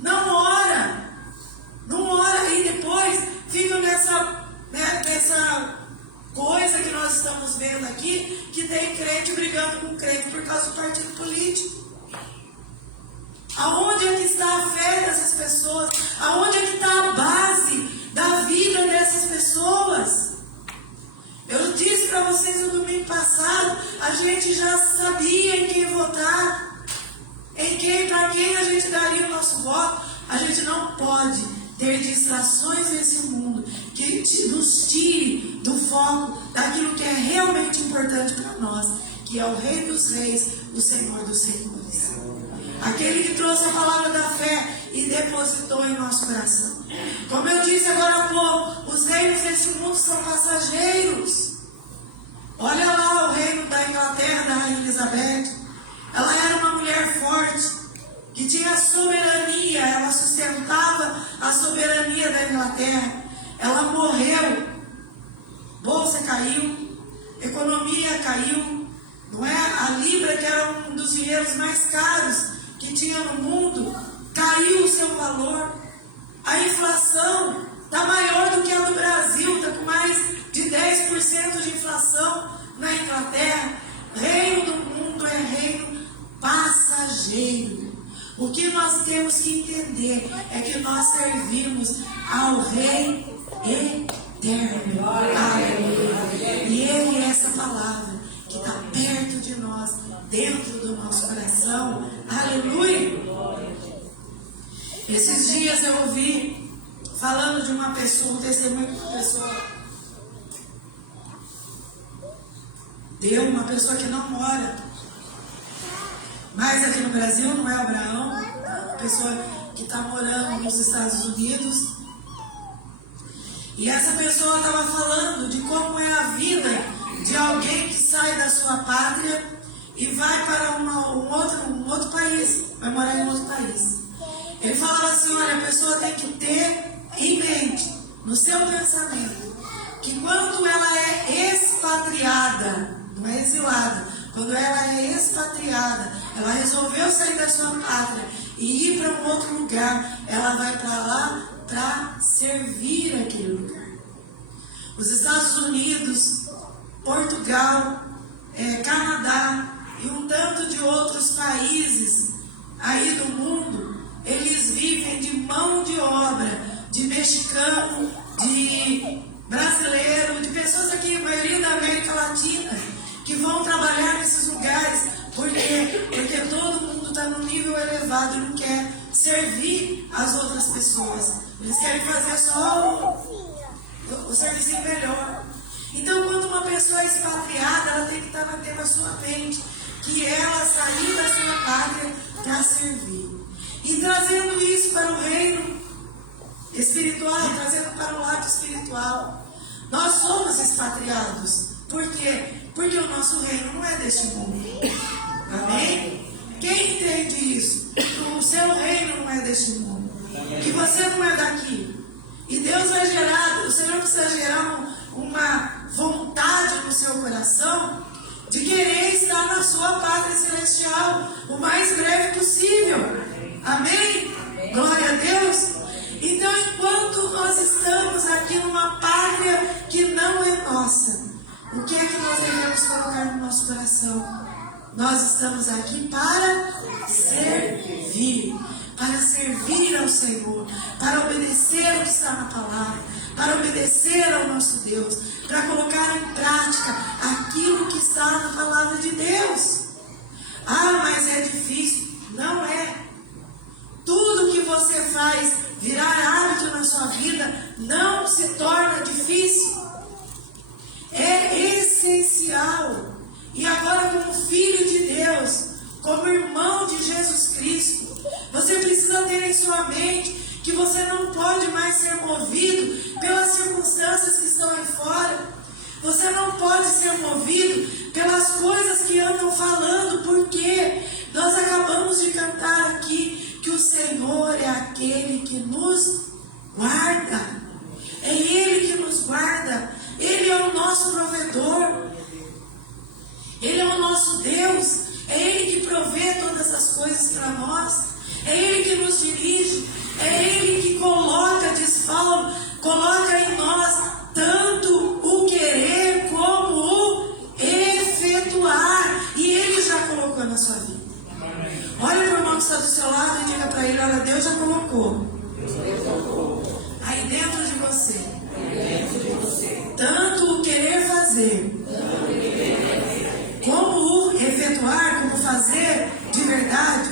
não ora e depois ficam nessa coisa que nós estamos vendo aqui, que tem crente brigando com crente por causa do partido político. Aonde é que está a fé dessas pessoas? Aonde é que está a base da vida dessas pessoas? Eu disse para vocês no domingo passado, a gente já sabia em quem votar, para quem a gente daria o nosso voto. A gente não pode ter distrações nesse mundo que nos tire do foco daquilo que é realmente importante para nós, que é o Rei dos Reis, o Senhor dos Senhores. Aquele que trouxe a palavra da fé e depositou em nosso coração. Como eu disse agora há pouco, os reinos desse mundo são passageiros. Olha lá o reino da Inglaterra, da Rainha Elizabeth. Ela era uma mulher forte, que tinha soberania, ela sustentava a soberania da Inglaterra. Ela morreu, bolsa caiu, economia caiu, não é? A libra, que era um dos dinheiros mais caros que tinha no mundo, caiu o seu valor. A inflação está maior do que a do Brasil, está com mais de 10% de inflação na Inglaterra. Reino do mundo é reino passageiro. O que nós temos que entender é que nós servimos ao Rei eterno. Aleluia. E Ele é essa palavra que está perto de nós, dentro do nosso coração. Aleluia. Esses dias eu ouvi falando de uma pessoa, um testemunho de uma pessoa deu uma pessoa que não mora mais aqui no Brasil, não é Abraão, uma pessoa que está morando nos Estados Unidos. E essa pessoa estava falando de como é a vida de alguém que sai da sua pátria e vai para um outro país, vai morar em outro país. Ele falava assim, olha, a pessoa tem que ter em mente, no seu pensamento, que quando ela é expatriada, não é exilada, quando ela é expatriada, ela resolveu sair da sua pátria e ir para um outro lugar, ela vai para lá para servir aquele lugar. Os Estados Unidos, Portugal, Canadá e um tanto de outros países aí do mundo, eles vivem de mão de obra, de mexicano, de brasileiro, de pessoas aqui, maioria da América Latina, que vão trabalhar nesses lugares, porque todo mundo está num nível elevado e não quer servir as outras pessoas. Eles querem fazer só o serviço melhor. Então, quando uma pessoa é expatriada, ela tem que estar mantendo a sua mente que ela saiu da sua pátria para servir. E trazendo isso para o reino espiritual, trazendo para o lado espiritual, nós somos expatriados. Por quê? Porque o nosso reino não é deste mundo. Amém? Quem entende isso? O seu reino não é deste mundo. Que você não é daqui. E Deus vai gerar, o Senhor precisa gerar uma vontade no seu coração de querer estar na sua pátria celestial o mais breve possível. Amém? Glória a Deus. Então, enquanto nós estamos aqui numa pátria que não é nossa, o que é que nós devemos colocar no nosso coração? Nós estamos aqui para servir ao Senhor, para obedecer o que está na palavra, para obedecer ao nosso Deus, para colocar em prática aquilo que está na palavra de Deus. Ah, mas é difícil. Não é. Tudo que você faz virar hábito na sua vida não se torna difícil. É essencial. E agora, como filho de Deus, como irmão de Jesus Cristo, você precisa ter em sua mente que você não pode mais ser movido pelas circunstâncias que estão aí fora. Você não pode ser movido pelas coisas que andam falando, porque nós acabamos de cantar aqui que o Senhor é aquele que nos guarda. É Ele que nos guarda. Ele é o nosso provedor. Ele é o nosso Deus. É Ele que provê todas as coisas para nós. É Ele que nos dirige. É Ele que coloca, diz Paulo, coloca em nós tanto o querer como o efetuar. E Ele já colocou na sua vida. Olha para o irmão que está do seu lado e diga para ele, olha, Deus já colocou aí dentro de você tanto o querer fazer como o efetuar, como fazer de verdade.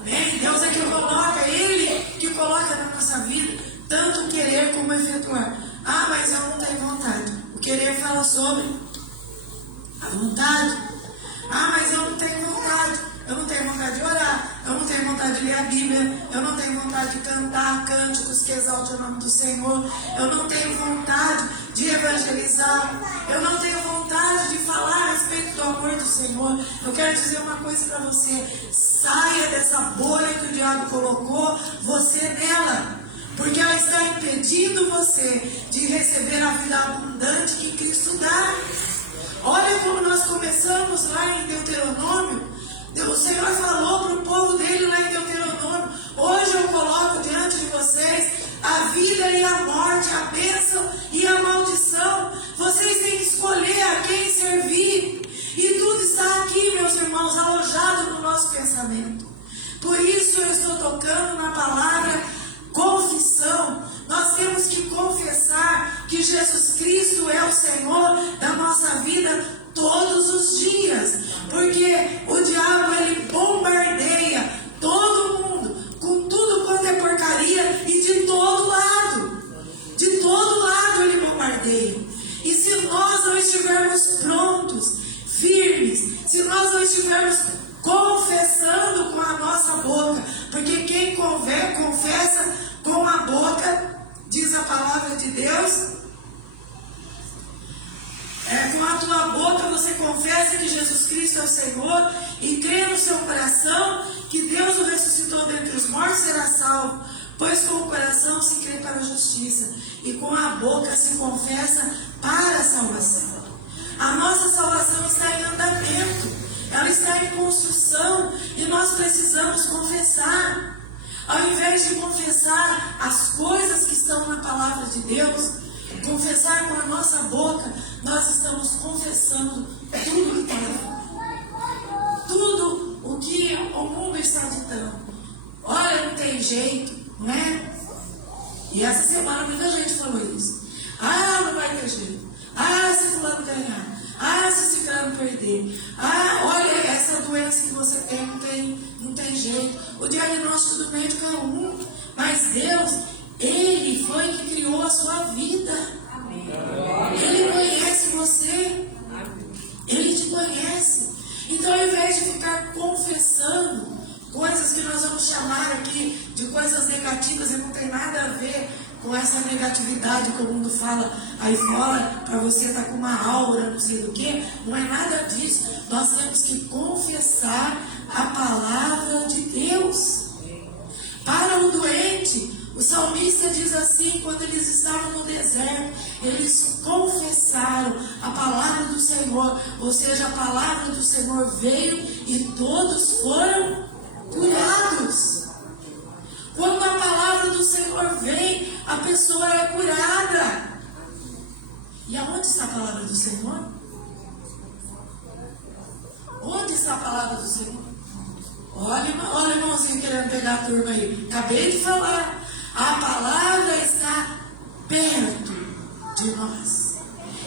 Amém? Deus é que coloca, Ele que coloca na nossa vida tanto o querer como o efetuar. Ah, mas eu não tenho vontade. O querer fala sobre a vontade. Ah, mas eu não tenho vontade. Eu não tenho vontade de orar. Eu não tenho vontade de ler a Bíblia. Eu não tenho vontade de cantar cânticos que exaltem o nome do Senhor. Eu não tenho vontade de evangelizar. Eu não tenho vontade de falar a respeito do amor do Senhor. Eu quero dizer uma coisa para você. Saia dessa bolha que o diabo colocou você nela. Porque ela está impedindo você de receber a vida abundante que Cristo dá. Olha como nós começamos lá em Deuteronômio. O Senhor falou para o povo dele lá em Deuteronômio: hoje eu coloco diante de vocês a vida e a morte, a bênção e a maldição. Vocês têm que escolher a quem servir. E tudo está aqui, meus irmãos, alojado no nosso pensamento. Por isso eu estou tocando na palavra confissão. Nós temos que confessar que Jesus Cristo é o Senhor da nossa vida todos os dias, porque o diabo ele bombardeia todo mundo com tudo quanto é porcaria e de todo lado ele bombardeia. E se nós não estivermos prontos, firmes, se nós não estivermos confessando com a nossa boca, porque quem confessa com a boca, diz a palavra de Deus, com a tua boca você confessa que Jesus Cristo é o Senhor e crê no seu coração que Deus o ressuscitou dentre os mortos, será salvo. Pois com o coração se crê para a justiça e com a boca se confessa para a salvação. A nossa salvação está em andamento, ela está em construção e nós precisamos confessar. Ao invés de confessar as coisas que estão na palavra de Deus, confessar com a nossa boca, nós estamos confessando tudo que está lá. Tudo o que o mundo está ditando. Olha, não tem jeito, não é? E essa semana muita gente falou isso. Ah, não vai ter jeito. Ah, se fulano ganhar. Ah, se ciclano perder. Ah, olha, essa doença que você tem, não tem jeito. O diagnóstico do médico é um. Mas Deus, Ele foi que criou a sua vida. Amém. Ele conhece você. Ele te conhece. Então, ao invés de ficar confessando coisas que nós vamos chamar aqui de coisas negativas, e não tem nada a ver com essa negatividade que o mundo fala aí fora, para você estar com uma aura, não sei do que, não é nada disso. Nós temos que confessar a palavra de Deus. Para o doente, o salmista diz assim, quando eles estavam no deserto, eles confessaram a palavra do Senhor, ou seja, a palavra do Senhor veio e todos foram curados. Quando a palavra do Senhor vem, a pessoa é curada. E aonde está a palavra do Senhor? Onde está a palavra do Senhor? Olha, irmãozinho querendo pegar a turma aí. Acabei de falar. A palavra está perto de nós.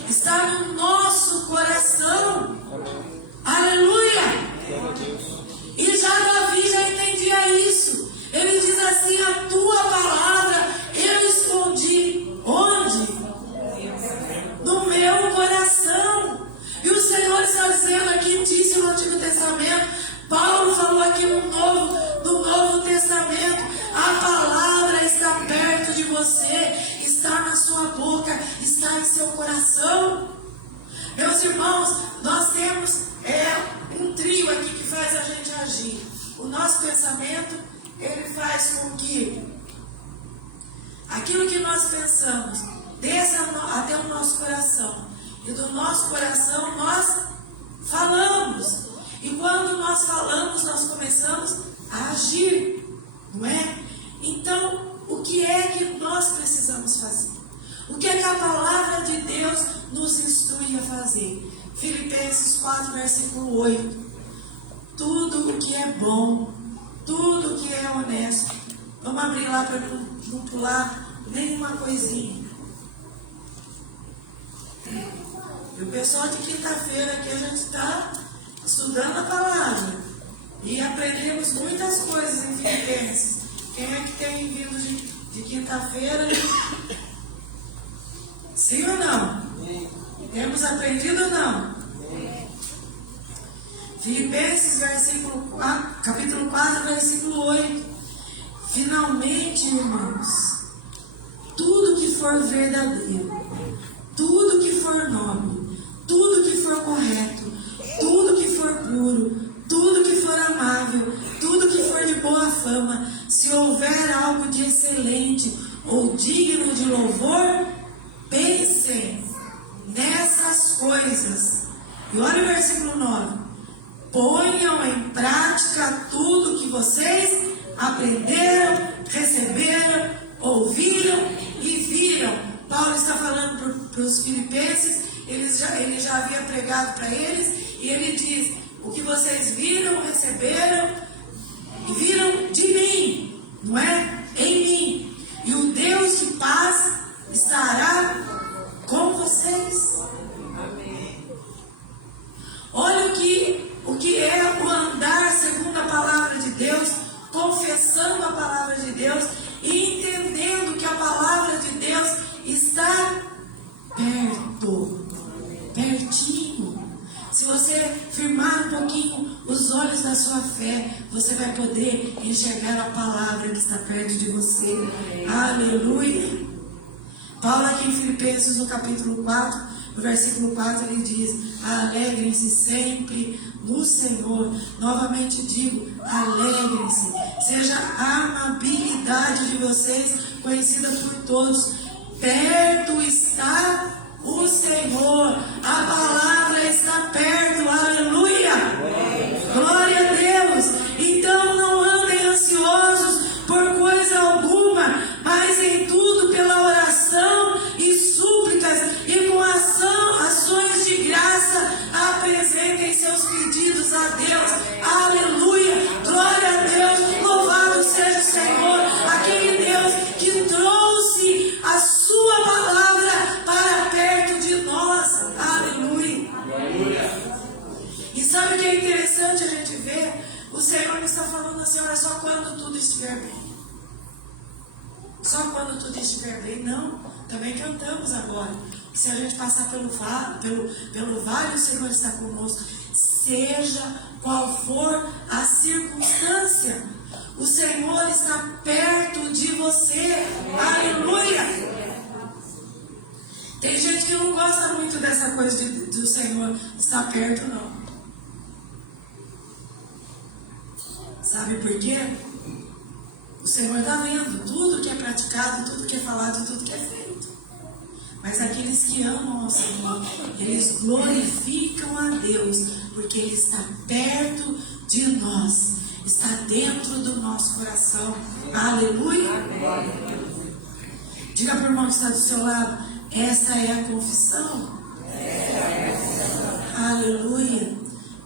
Está no nosso coração. Aleluia! E já Davi já entendia isso. Ele diz assim, a tua palavra eu escondi. Onde? No meu coração. E o Senhor está dizendo aqui, disse no Antigo Testamento, Paulo falou aqui no Novo Testamento, a palavra está perto de você, está na sua boca, está em seu coração. Meus irmãos, nós temos um trio aqui que faz a gente agir. O nosso pensamento, ele faz com que aquilo que nós pensamos desça até o nosso coração. E do nosso coração nós falamos. E quando nós falamos, nós começamos a agir, não é? Então, o que é que nós precisamos fazer? O que é que a palavra de Deus nos instrui a fazer? Filipenses 4, versículo 8. Tudo o que é bom, tudo o que é honesto. Vamos abrir lá para não pular nenhuma coisinha. E o pessoal de quinta-feira aqui, a gente está estudando a palavra. E aprendemos muitas coisas em Filipenses. Quem é que tem vindo de quinta-feira? Sim ou não? Temos aprendido ou não? Filipenses, capítulo 4, versículo 8. Finalmente, irmãos, tudo que for verdadeiro, tudo que for nobre, tudo que for correto, tudo que for puro, tudo que for amável, tudo que for de boa fama, se houver algo de excelente ou digno de louvor, pensem nessas coisas. E olha o versículo 9. Ponham em prática tudo que vocês aprenderam, receberam, ouviram e viram. Paulo está falando para os filipenses, ele já havia pregado para eles, e ele diz, o que vocês viram, receberam e viram de mim, não é? Em mim. E o Deus de paz estará com vocês. Amém. Olha o que é o andar segundo a palavra de Deus, confessando a palavra de Deus e entendendo que a palavra de Deus está perto. perto. Pertinho. Se você firmar um pouquinho os olhos da sua fé, você vai poder enxergar a palavra que está perto de você. Aleluia. Paulo aqui em Filipenses, no capítulo 4, no versículo 4, ele diz: alegrem-se sempre no Senhor. Novamente digo, alegrem-se. Seja a amabilidade de vocês conhecida por todos. Perto está o Senhor. A palavra está perto. Aleluia. Glória a Deus. Então não andem ansiosos por coisa alguma, mas em tudo pela oração e súplicas e com ações de graça apresentem seus pedidos a Deus. Aleluia. Glória a Deus. Louvado seja o Senhor, aquele Deus que trouxe a sua palavra para perto de nós. Aleluia. E sabe o que é interessante a gente ver? O Senhor não está falando assim, olha, só quando tudo estiver bem. Só quando tudo estiver bem, não. Também cantamos agora. Se a gente passar pelo vale, o Senhor está conosco. Seja qual for a circunstância, o Senhor está perto de você. Aleluia! Tem gente que não gosta muito dessa coisa do Senhor estar perto, não. Sabe por quê? O Senhor está vendo tudo que é praticado, tudo que é falado, tudo que é feito. Mas aqueles que amam ao Senhor, eles glorificam a Deus, porque Ele está perto de nós, está dentro do nosso coração. Aleluia! Diga para o irmão que está do seu lado, esta é a confissão. Aleluia!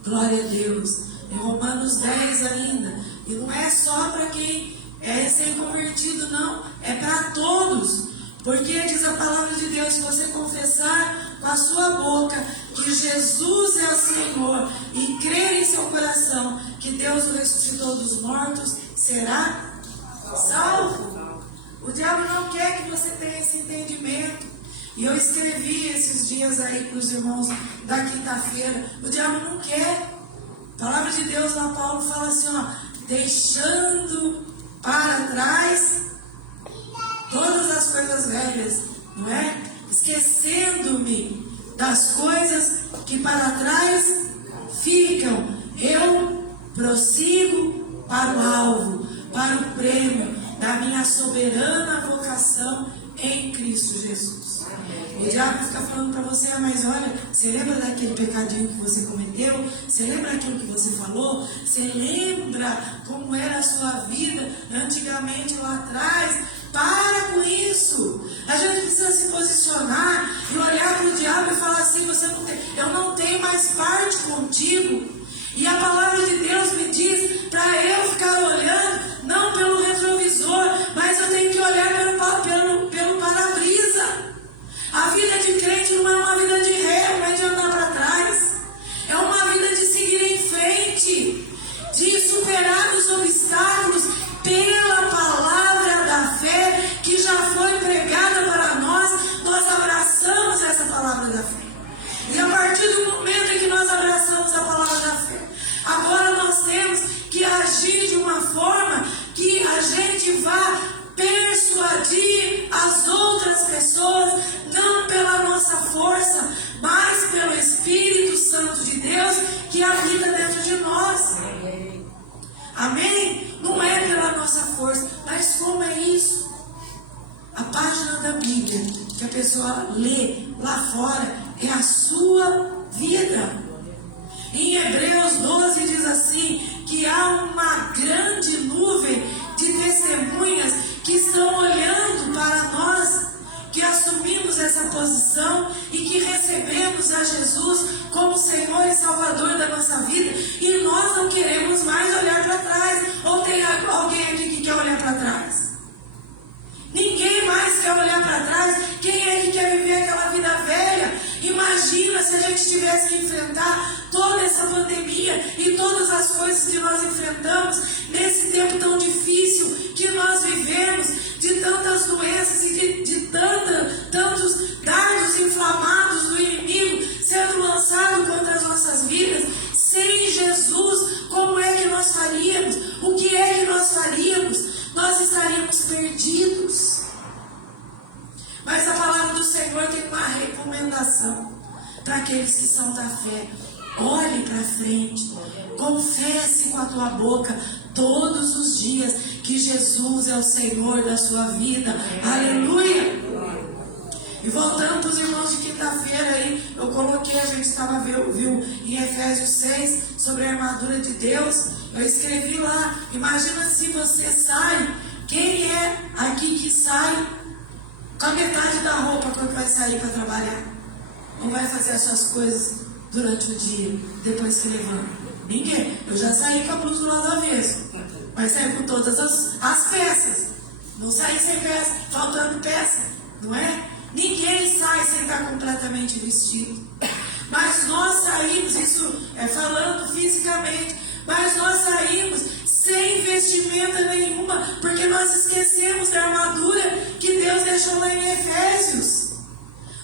Glória a Deus. Em Romanos 10 ainda, e não é só para quem é recém-convertido, não, é para todos, porque diz a palavra de Deus, se você confessar com a sua boca que Jesus é o Senhor e crer em seu coração que Deus o ressuscitou dos mortos, será salvo. O diabo não quer que você tenha esse entendimento, e eu escrevi esses dias aí para os irmãos da quinta-feira, o diabo não quer. A palavra de Deus lá, Paulo fala assim, ó, deixando para trás todas as coisas velhas, não é? Esquecendo-me das coisas que para trás ficam, eu prossigo para o alvo, para o prêmio da minha soberana vocação em Cristo Jesus. O diabo fica falando para você, mas olha, você lembra daquele pecadinho que você cometeu? Você lembra aquilo que você falou? Você lembra como era a sua vida antigamente lá atrás? Para com isso. A gente precisa se posicionar e olhar para o diabo e falar assim, eu não tenho mais parte contigo. E a palavra de Deus me diz para eu ficar olhando, não pelo retrovisor, mas eu tenho que olhar pelo para-brisa. A vida de crente não é uma vida de ré, não é de andar para trás. É uma vida de seguir em frente, de superar os obstáculos pela palavra da fé que já foi pregada para nós. Nós abraçamos essa palavra da fé. E a partir do momento em que nós abraçamos a palavra da fé, agora nós temos que agir de uma forma que a gente vá persuadir as outras pessoas, não pela nossa força, mas pelo Espírito Santo de Deus que habita dentro de nós. Amém? Não é pela nossa força, mas como é isso? A página da Bíblia que a pessoa lê lá fora é a sua vida. Em Hebreus 12 diz assim, que há uma grande nuvem de testemunhas que estão olhando para nós, que assumimos essa posição e que recebemos a Jesus como Senhor e Salvador da nossa vida, e nós não queremos mais olhar para trás. Ou tem alguém aqui que quer olhar para trás? Ninguém mais quer olhar para trás. Quem é que quer viver aquela vida velha? Imagina se a gente tivesse que enfrentar toda essa pandemia e todas as coisas que nós enfrentamos nesse tempo tão difícil que nós vivemos, de tantas doenças e de tantos dardos inflamados do inimigo sendo lançados contra as nossas vidas. Sem Jesus, como é que nós faríamos? O que é que nós faríamos? Nós estaríamos perdidos. Mas a palavra do Senhor tem uma recomendação para aqueles que são da fé. Olhe para frente, confesse com a tua boca todos os dias que Jesus é o Senhor da sua vida. Aleluia! E voltando para os irmãos de quinta-feira aí, eu coloquei, a gente viu em Efésios 6 sobre a armadura de Deus. Eu escrevi lá, imagina se você sai, quem é aqui que sai com a metade da roupa quando vai sair para trabalhar? Não vai fazer as suas coisas durante o dia, depois que levanta? Ninguém. Eu já saí com a blusa do lado avesso, mas saí com todas as peças. Não saí sem peça, faltando peça, não é? Ninguém sai sem estar completamente vestido. Mas nós saímos, isso é falando fisicamente, mas nós saímos sem vestimenta nenhuma, porque nós esquecemos da armadura que Deus deixou lá em Efésios.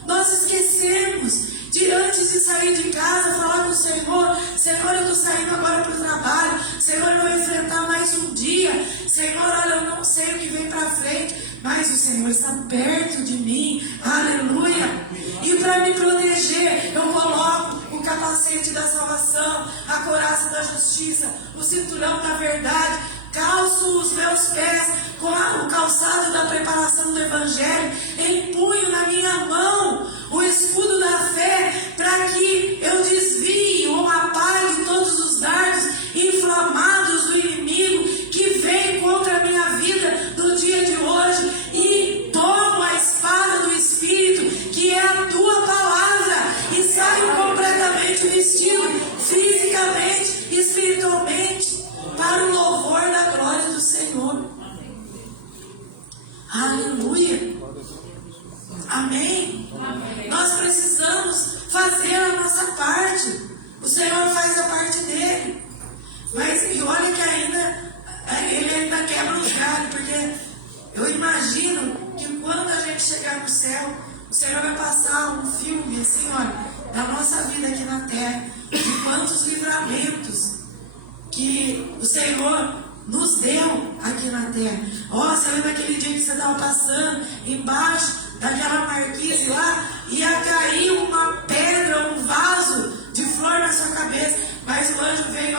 Nós esquecemos de, antes de sair de casa, falar com o Senhor: Senhor, eu estou saindo agora para o trabalho, Senhor, eu vou enfrentar mais um dia, Senhor, olha, eu não sei o que vem para frente, mas o Senhor está perto de mim, aleluia. E para me proteger, eu coloco o capacete da salvação, a couraça da justiça, o cinturão da verdade, calço os meus pés com o calçado da preparação do Evangelho, empunho na minha mão o escudo da fé, para que eu desvie ou apague todos os dardos inflamados do inimigo que vem contra a minha vida no dia de hoje, e tomo a espada do Espírito, que é a tua palavra, e saio completamente vestido, fisicamente, espiritualmente, para o louvor da glória do Senhor. Aleluia. Amém. Nós precisamos fazer a nossa parte. O Senhor faz a parte dele. Mas e olha que ele ainda quebra os galhos, porque eu imagino que quando a gente chegar no céu, o Senhor vai passar um filme assim, olha, da nossa vida aqui na terra, de quantos livramentos que o Senhor nos deu aqui na terra. Você lembra aquele dia que você estava passando embaixo daquela marquise lá, ia cair uma pedra, um vaso de flor na sua cabeça, mas o anjo veio,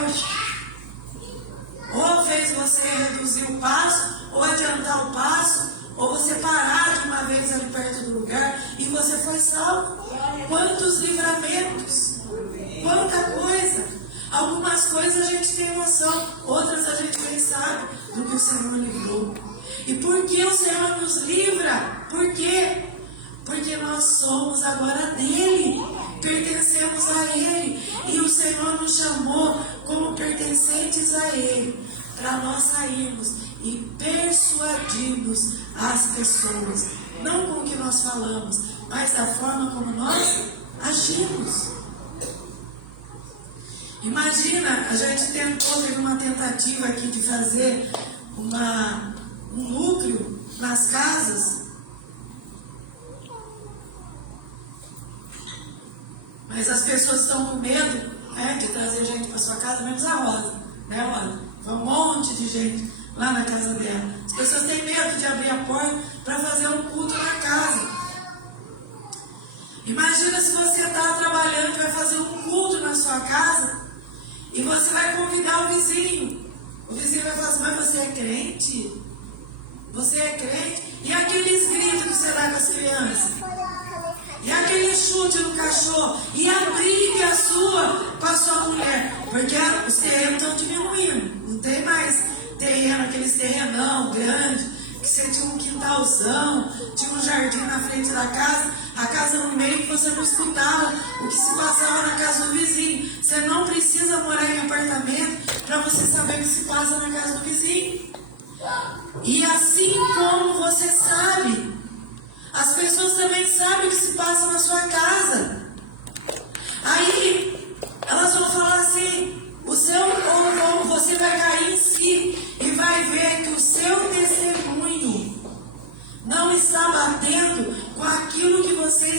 ou fez você reduzir o passo, ou adiantar o passo, ou você parar de uma vez ali perto do lugar, e você foi salvo. Quantos livramentos, quanta coisa. Algumas coisas a gente tem noção, outras a gente nem sabe do que o Senhor livrou. E por que o Senhor nos livra? Por quê? Porque nós somos agora dele, pertencemos a ele, e o Senhor nos chamou como pertencentes a ele, para nós sairmos e persuadirmos as pessoas, não com o que nós falamos, mas da forma como nós agimos. Imagina, a gente teve uma tentativa aqui de fazer um núcleo nas casas, mas as pessoas estão com medo, né, de trazer gente para sua casa, menos a Rosa, né, Rosa? Foi um monte de gente lá na casa dela. As pessoas têm medo de abrir a porta para fazer um culto na casa. Imagina se você está trabalhando e vai fazer um culto na sua casa, e você vai convidar o vizinho. O vizinho vai falar assim: mas você é crente? Você é crente? E aqueles gritos que você dá com as crianças? E aquele chute no cachorro? E a briga sua com a sua mulher? Porque os terrenos estão diminuindo. Não tem mais terreno, aqueles terrenão grande, que você tinha um quintalzão, tinha um jardim na frente da casa, a casa no meio, que você não escutava o que se passava na casa do vizinho. Você não precisa morar em apartamento para você saber o que se passa na casa do vizinho. E assim como você sabe, as pessoas também sabem o que se passa na sua casa. Aí elas vão falar assim: ou você vai cair em si e vai ver que o seu testemunho não está batendo com aquilo que você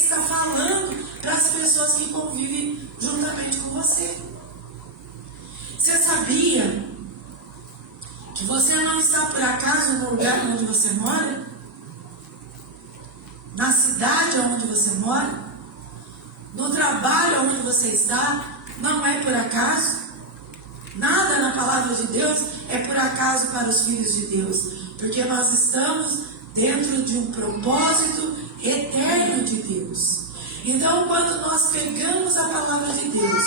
para as pessoas que convivem juntamente com você. Você sabia que você não está por acaso no lugar onde você mora? Na cidade onde você mora? No trabalho onde você está? Não é por acaso? Nada na palavra de Deus é por acaso para os filhos de Deus, porque nós estamos dentro de um propósito eterno de Deus. Então, quando nós pegamos a palavra de Deus,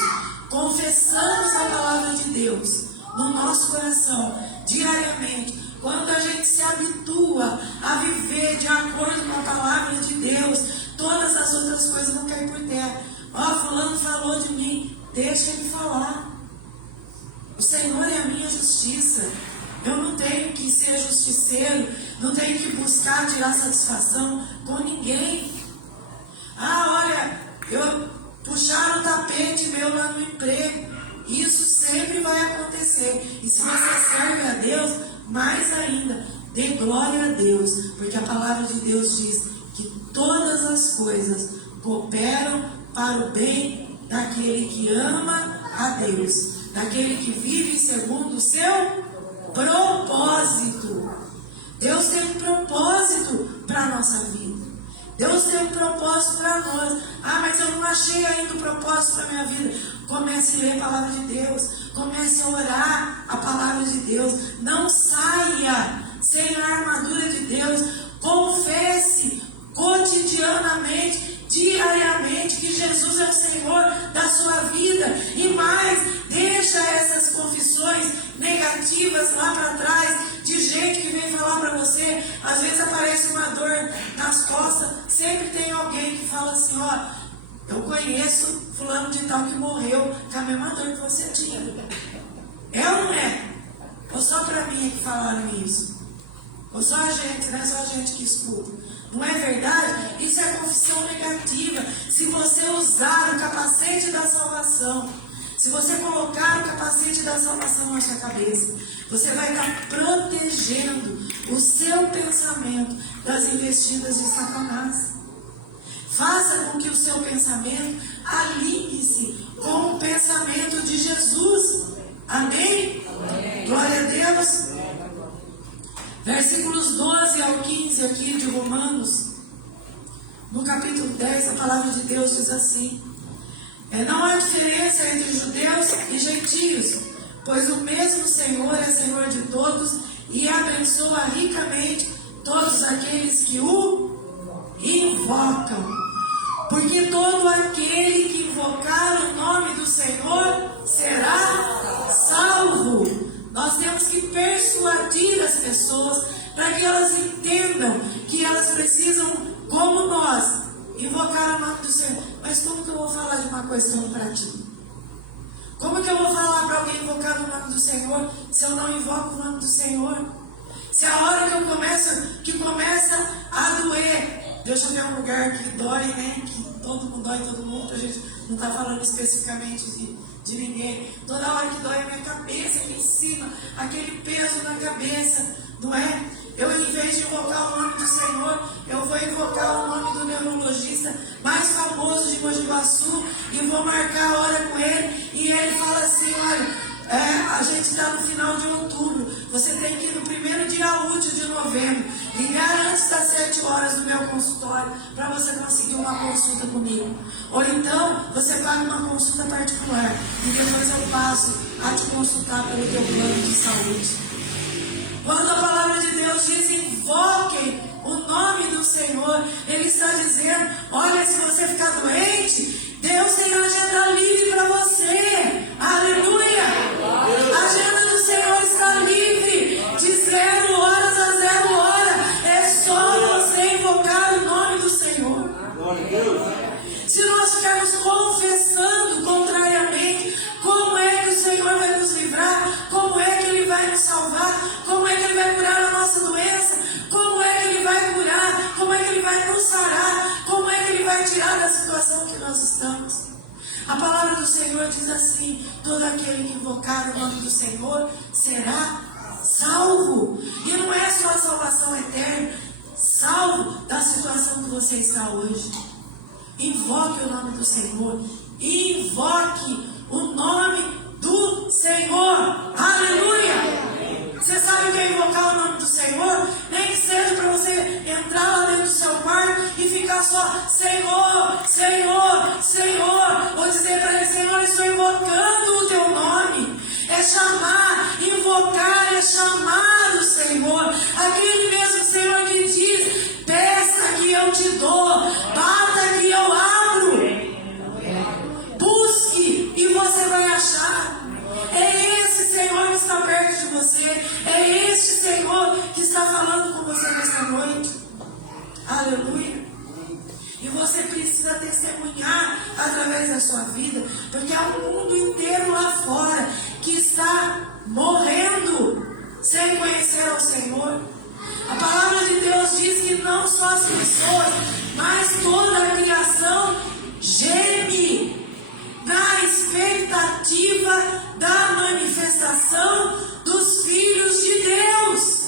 confessamos a palavra de Deus no nosso coração, diariamente, quando a gente se habitua a viver de acordo com a palavra de Deus, todas as outras coisas vão cair por terra. Ó, fulano falou de mim, deixa ele falar. O Senhor é a minha justiça. Eu não tenho que ser justiceiro, não tenho que buscar tirar satisfação com ninguém. Ah, olha, puxaram o tapete meu lá no emprego. Isso sempre vai acontecer. E se você serve a Deus, mais ainda, dê glória a Deus, porque a palavra de Deus diz que todas as coisas cooperam para o bem daquele que ama a Deus, daquele que vive segundo o seu propósito. Deus tem um propósito para a nossa vida. Deus tem um propósito para nós. Ah, mas eu não achei ainda o propósito para a minha vida. Comece a ler a palavra de Deus. Comece a orar a palavra de Deus. Não saia sem a armadura de Deus. Confesse cotidianamente, diariamente, que Jesus é o Senhor da sua vida. E mais, deixa essas confissões negativas lá para trás, de gente que vem falar para você. Às vezes aparece uma dor nas costas, sempre tem alguém que fala assim, ó, eu conheço fulano de tal que morreu com a mesma dor que você tinha. É ou não é? Ou só para mim que falaram isso? Ou só a gente, né? Só a gente que escuta. Não é verdade? Isso é confissão negativa. Se você usar o capacete da salvação, se você colocar o capacete da salvação na sua cabeça, você vai estar protegendo o seu pensamento das investidas de Satanás. Faça com que o seu pensamento alinhe-se com o pensamento de Jesus. Amém? Amém. Glória a Deus. Versículos 12 ao 15 aqui de Romanos, no capítulo 10, a palavra de Deus diz assim: não há diferença entre judeus e gentios, pois o mesmo Senhor é Senhor de todos e abençoa ricamente todos aqueles que o invocam. Porque todo aquele que invocar o nome do Senhor será salvo. Nós temos que persuadir as pessoas para que elas entendam que elas precisam, como nós, invocar o nome do Senhor. Mas como que eu vou falar de uma questão para ti? Como que eu vou falar para alguém invocar o nome do Senhor se eu não invoco o nome do Senhor? Se a hora que começa a doer, deixa eu ver um lugar que dói, né? Que todo mundo dói, todo mundo, a gente não está falando especificamente de ninguém. Toda hora que dói a minha cabeça aqui em cima, aquele peso na cabeça, não é? Eu, em vez de invocar o nome do Senhor, eu vou invocar o nome do neurologista mais famoso de Mogi Guaçu e vou marcar a hora com ele. E ele fala assim: olha, a gente está no final de outubro, você tem que ir no primeiro dia útil de novembro, ligar antes das 7 horas no meu consultório para você conseguir uma consulta comigo. Ou então você paga uma consulta particular e depois eu passo a te consultar pelo teu plano de saúde. Quando a palavra de Deus diz invoquem o nome do Senhor, Ele está dizendo: olha, se você ficar doente, Deus tem agenda livre para você. Aleluia! A agenda do Senhor está livre, de 0 horas a 0 hora. É só você invocar o nome do Senhor. Se nós ficarmos confessando contrariamente, como é que o Senhor vai nos livrar? Como é que Ele vai nos salvar? Como é que Ele vai curar a nossa doença? Como é que Ele vai curar? Como é que Ele vai nos sarar? Como é que Ele vai tirar da situação que nós estamos? A palavra do Senhor diz assim: todo aquele que invocar o nome do Senhor será salvo. E não é só a salvação eterna, salvo da situação que você está hoje. Invoque o nome do Senhor. Invoque o nome do Senhor. Aleluia! Você sabe o que é invocar o nome do Senhor? Nem que seja para você entrar lá dentro do seu quarto e ficar só Senhor, Senhor, Senhor. Ou dizer para ele: Senhor, estou invocando o teu nome. É chamar, invocar, é chamar o Senhor. Aquele mesmo Senhor que diz: peça que eu te dou, bata que eu abro, busque e você vai achar. É esse Senhor que está perto de você. É este Senhor que está falando com você nesta noite. Aleluia. E você precisa testemunhar através da sua vida, porque há um mundo inteiro lá fora que está morrendo sem conhecer ao Senhor. A palavra de Deus diz que não só as pessoas, mas toda a criação geme na expectativa da manifestação dos filhos de Deus.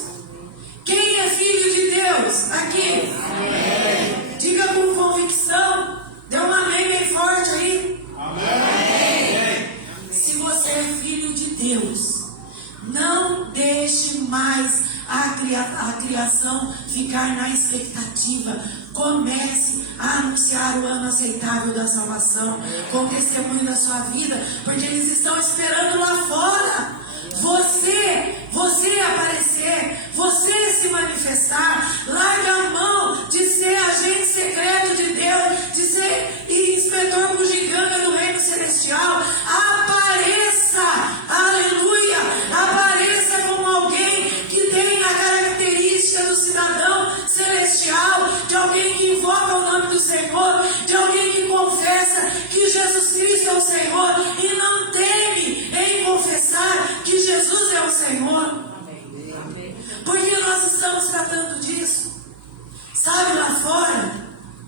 Quem é filho de Deus? Aqui. Amém. Diga com convicção. Dê um amém bem forte aí. Amém. Se você é filho de Deus, não deixe mais a criação ficar na expectativa. Comece a anunciar o ano aceitável da salvação com o testemunho da sua vida, porque eles estão esperando lá fora você aparecer, você se manifestar. Larga a mão de ser agente secreto de Deus, de ser inspetor bugiganga do reino celestial. Apareça, aleluia, apareça como alguém que tem a característica do cidadão celestial, de alguém que invoca o nome do Senhor, de alguém que confessa que Jesus Cristo é o Senhor e não teme em confessar que Jesus é o Senhor. Porque nós estamos tratando disso. Sabe, lá fora,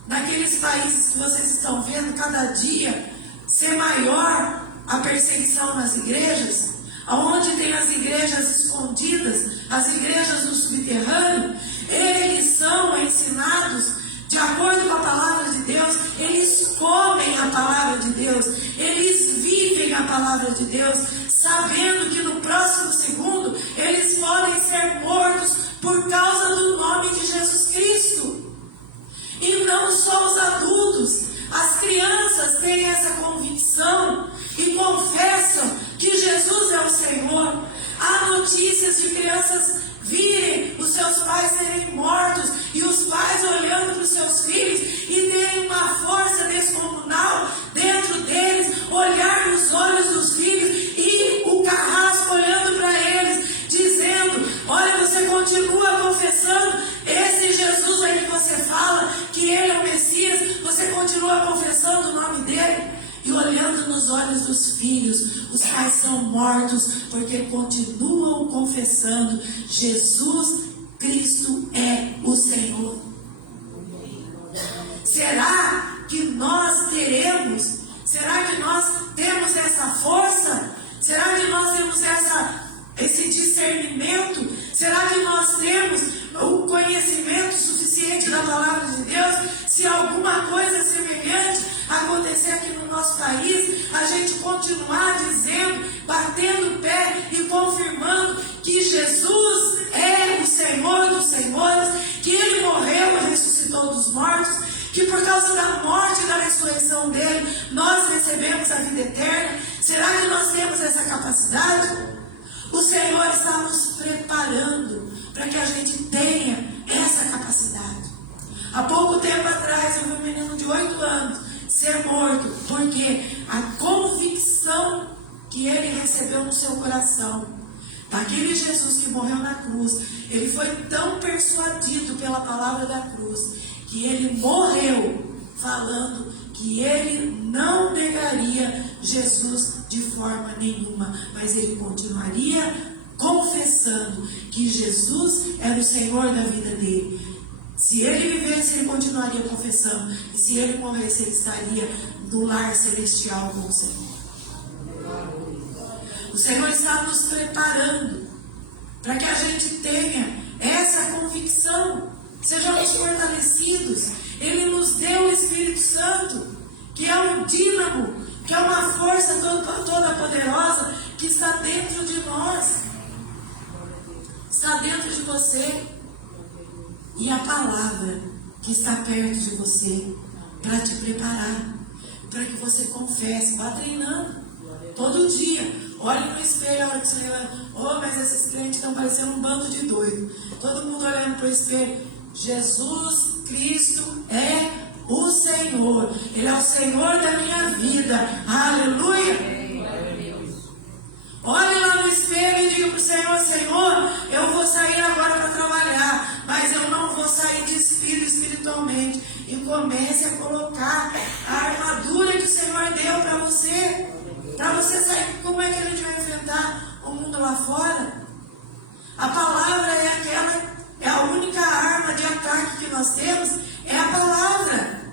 naqueles países que vocês estão vendo cada dia ser maior a perseguição nas igrejas, aonde tem as igrejas escondidas, as igrejas no subterrâneo, eles são ensinados de acordo com a palavra de Deus, eles comem a palavra de Deus, eles vivem a palavra de Deus, sabendo que no próximo segundo eles podem ser mortos por causa do nome de Jesus Cristo. E não só os adultos, as crianças têm essa convicção e confessam que Jesus é o Senhor. Há notícias de crianças virem os seus pais serem mortos e os pais olhando para os seus filhos e terem uma força descomunal dentro deles, olhar nos olhos dos filhos e o carrasco olhando para eles, dizendo: olha, você continua confessando esse Jesus aí que você fala que ele é o Messias, você continua confessando o nome dele. E olhando nos olhos dos filhos, os pais são mortos porque continuam confessando: Jesus Cristo é o Senhor. Será que nós teremos? Será que nós temos essa força? Será que nós temos esse discernimento? Será que nós temos o conhecimento suficiente da palavra de Deus? Se alguma coisa semelhante acontecer aqui no nosso país, a gente continuar dizendo, batendo o pé e confirmando que Jesus é o Senhor dos Senhores, que Ele morreu e ressuscitou dos mortos, que por causa da morte e da ressurreição dele, nós recebemos a vida eterna. Será que nós temos essa capacidade? O Senhor está nos preparando para que a gente tenha essa capacidade. Há pouco tempo atrás, eu vi um menino de 8 anos ser morto, porque a convicção que ele recebeu no seu coração, daquele Jesus que morreu na cruz, ele foi tão persuadido pela palavra da cruz, que ele morreu falando que ele não negaria Jesus de forma nenhuma, mas ele continuaria confessando que Jesus era o Senhor da vida dele. Se ele vivesse, ele continuaria confessando. E se ele morresse, ele estaria no lar celestial com o Senhor. O Senhor está nos preparando para que a gente tenha essa convicção. Sejamos fortalecidos. Ele nos deu o Espírito Santo, que é um dínamo, que é uma força toda poderosa, que está dentro de nós, está dentro de você. E a palavra que está perto de você, para te preparar, para que você confesse, vá treinando, todo dia. Olhe no espelho a hora que você leva. Oh, mas esses crentes estão parecendo um bando de doido. Todo mundo olhando para o espelho. Jesus Cristo é o Senhor. Ele é o Senhor da minha vida. Aleluia. Olhe lá no espelho e diga para o Senhor: Senhor, eu vou sair agora para trabalhar, mas eu não vou sair despido espiritualmente. E comece a colocar a armadura que o Senhor deu para você. Para você sair. Como é que a gente vai enfrentar o mundo lá fora? A palavra é a única arma de ataque que nós temos, é a palavra.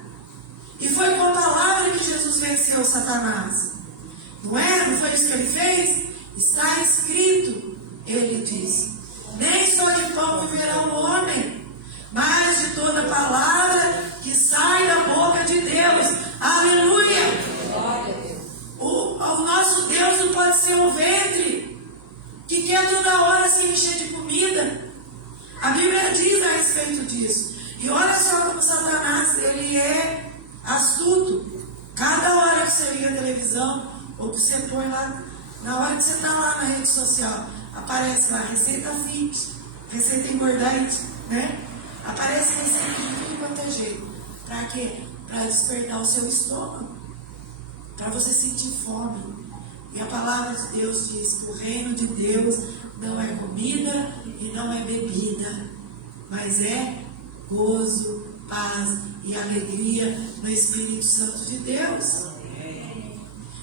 E foi com a palavra que Jesus venceu Satanás. Não é? Não foi isso que ele fez? Está escrito, ele disse: nem só de pão viverá o homem, mas de toda palavra que sai da boca de Deus. Aleluia! O nosso Deus não pode ser um ventre que quer toda hora se encher de comida. A Bíblia diz a respeito disso. E olha só como Satanás, ele é astuto. Cada hora que você liga a televisão, ou que você põe lá, na hora que você está lá na rede social, aparece lá receita fit, receita engordante, né? Aparece receita de tudo quanto é jeito. Para quê? Para despertar o seu estômago, para você sentir fome. E a palavra de Deus diz que o reino de Deus não é comida e não é bebida, mas é gozo, paz e alegria no Espírito Santo de Deus.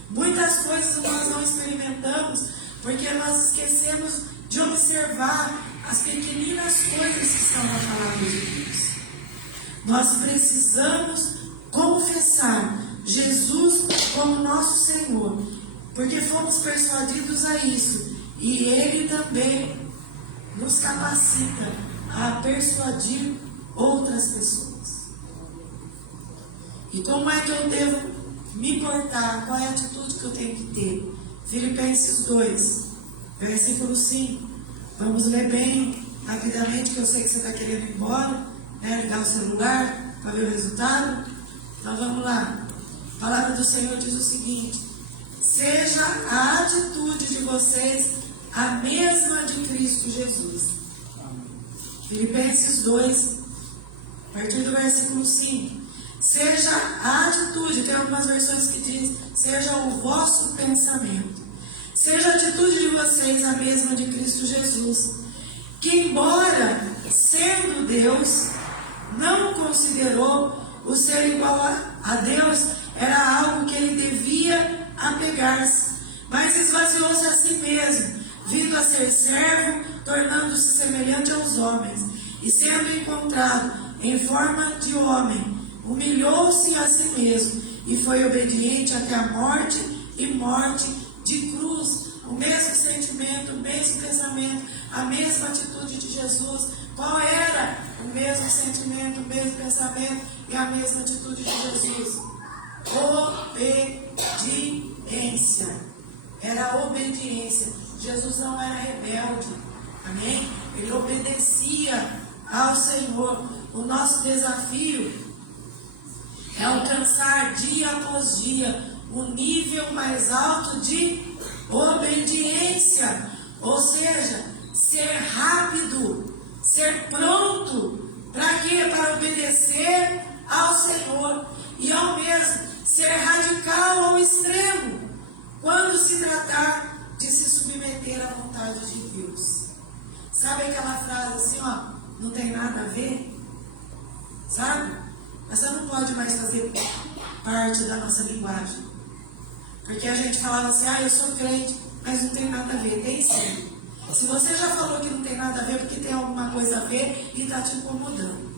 Muitas coisas nós não experimentamos porque nós esquecemos de observar as pequeninas coisas que estão na palavra de Deus. Nós precisamos confessar Jesus como nosso Senhor, porque fomos persuadidos a isso, e Ele também nos capacita a persuadir outras pessoas. E como é que eu devo me portar? Qual é a atitude que eu tenho que ter? Filipenses 2, versículo 5. Vamos ler bem rapidamente, que eu sei que você está querendo ir embora, né? Ligar o celular para ver o resultado. Então vamos lá. A palavra do Senhor diz o seguinte: seja a atitude de vocês a mesma de Cristo Jesus. Filipenses 2, a partir do versículo 5. Seja a atitude, tem algumas versões que diz, seja o vosso pensamento. Seja a atitude de vocês a mesma de Cristo Jesus, que embora sendo Deus, não considerou o ser igual a Deus era algo que ele devia apegar-se, mas esvaziou-se a si mesmo, vindo a ser servo, tornando-se semelhante aos homens, e sendo encontrado em forma de homem, humilhou-se a si mesmo, e foi obediente até a morte, e morte de cruz. O mesmo sentimento, o mesmo pensamento, a mesma atitude de Jesus. Qual era o mesmo sentimento, o mesmo pensamento e a mesma atitude de Jesus? Obediência. Era a obediência. Jesus não era rebelde. Amém? Ele obedecia ao Senhor. O nosso desafio é alcançar dia após dia o nível mais alto de obediência. Ou seja, ser rápido, ser pronto. Para quê? Para obedecer ao Senhor. E ao mesmo ser radical ao extremo, quando se tratar de se submeter à vontade de Deus. Sabe aquela frase assim, ó, não tem nada a ver? Sabe? Essa não pode mais fazer parte da nossa linguagem. Porque a gente falava assim, eu sou crente, mas não tem nada a ver. Tem sim. Se você já falou que não tem nada a ver, porque tem alguma coisa a ver e está te incomodando.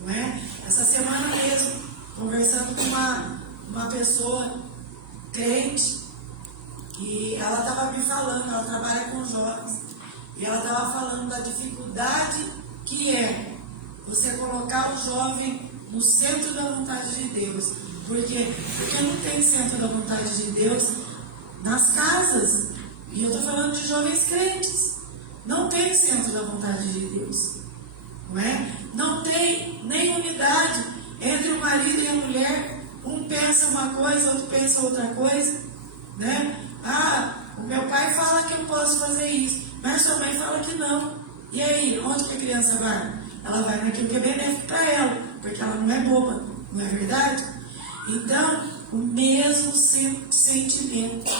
Não é? Essa semana mesmo, conversando com uma pessoa crente, e ela estava me falando, ela trabalha com jovens, e ela estava falando da dificuldade que é você colocar o jovem no centro da vontade de Deus. Por quê? Porque não tem centro da vontade de Deus nas casas. E eu estou falando de jovens crentes. Não tem centro da vontade de Deus. Não é? Não tem nem unidade entre o marido e a mulher. Um pensa uma coisa, outro pensa outra coisa. Né? Ah, o meu pai fala que eu posso fazer isso, mas sua mãe fala que não. E aí, onde que a criança vai? Ela vai naquilo que é benéfico para ela, porque ela não é boba, não é verdade? Então, o mesmo sentimento,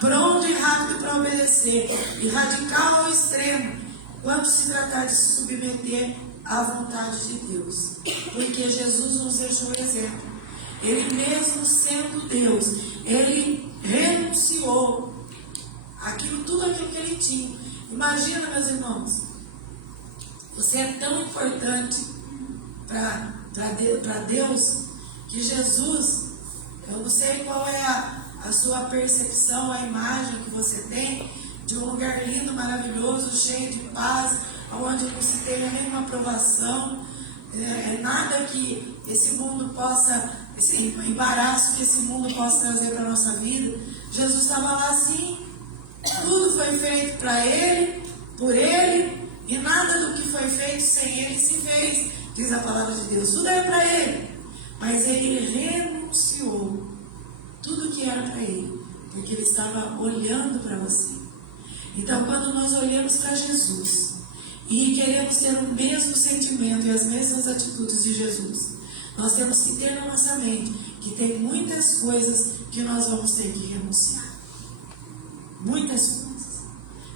pronto e rápido para obedecer, e radical ao extremo, quando se tratar de se submeter à vontade de Deus. Porque Jesus nos deixou o exemplo. Ele mesmo sendo Deus, ele renunciou tudo aquilo que ele tinha. Imagina, meus irmãos, você é tão importante para Deus que Jesus, eu não sei qual é a sua percepção, a imagem que você tem de um lugar lindo, maravilhoso, cheio de paz, onde não se tenha nenhuma provação, nada que esse mundo possa, esse embaraço que esse mundo possa trazer para a nossa vida. Jesus estava lá assim, tudo foi feito para Ele, por Ele, e nada do que foi feito sem Ele se fez, diz a palavra de Deus. Tudo era para Ele, mas Ele renunciou tudo que era para Ele, porque Ele estava olhando para você. Então, quando nós olhamos para Jesus e queremos ter o mesmo sentimento e as mesmas atitudes de Jesus, nós temos que ter na nossa mente que tem muitas coisas que nós vamos ter que renunciar. Muitas coisas.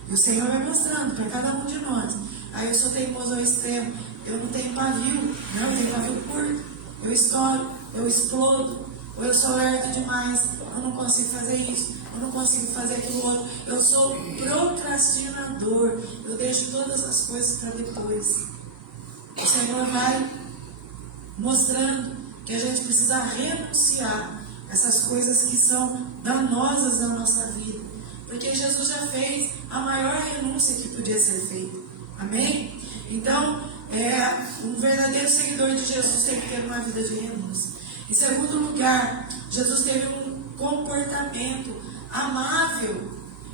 E o Senhor vai mostrando para cada um de nós. Aí eu sou teimoso ao extremo, eu não tenho pavio, não, eu tenho pavio curto, eu estouro, eu explodo, ou eu sou lerdo demais, eu não consigo fazer isso, eu não consigo fazer aquilo outro, eu sou procrastinador, eu deixo todas as coisas para depois. O Senhor vai mostrando que a gente precisa renunciar essas coisas que são danosas na nossa vida, porque Jesus já fez a maior renúncia que podia ser feita. Amém? Então, um verdadeiro seguidor de Jesus tem que ter uma vida de renúncia. Em segundo lugar, Jesus teve um comportamento amável.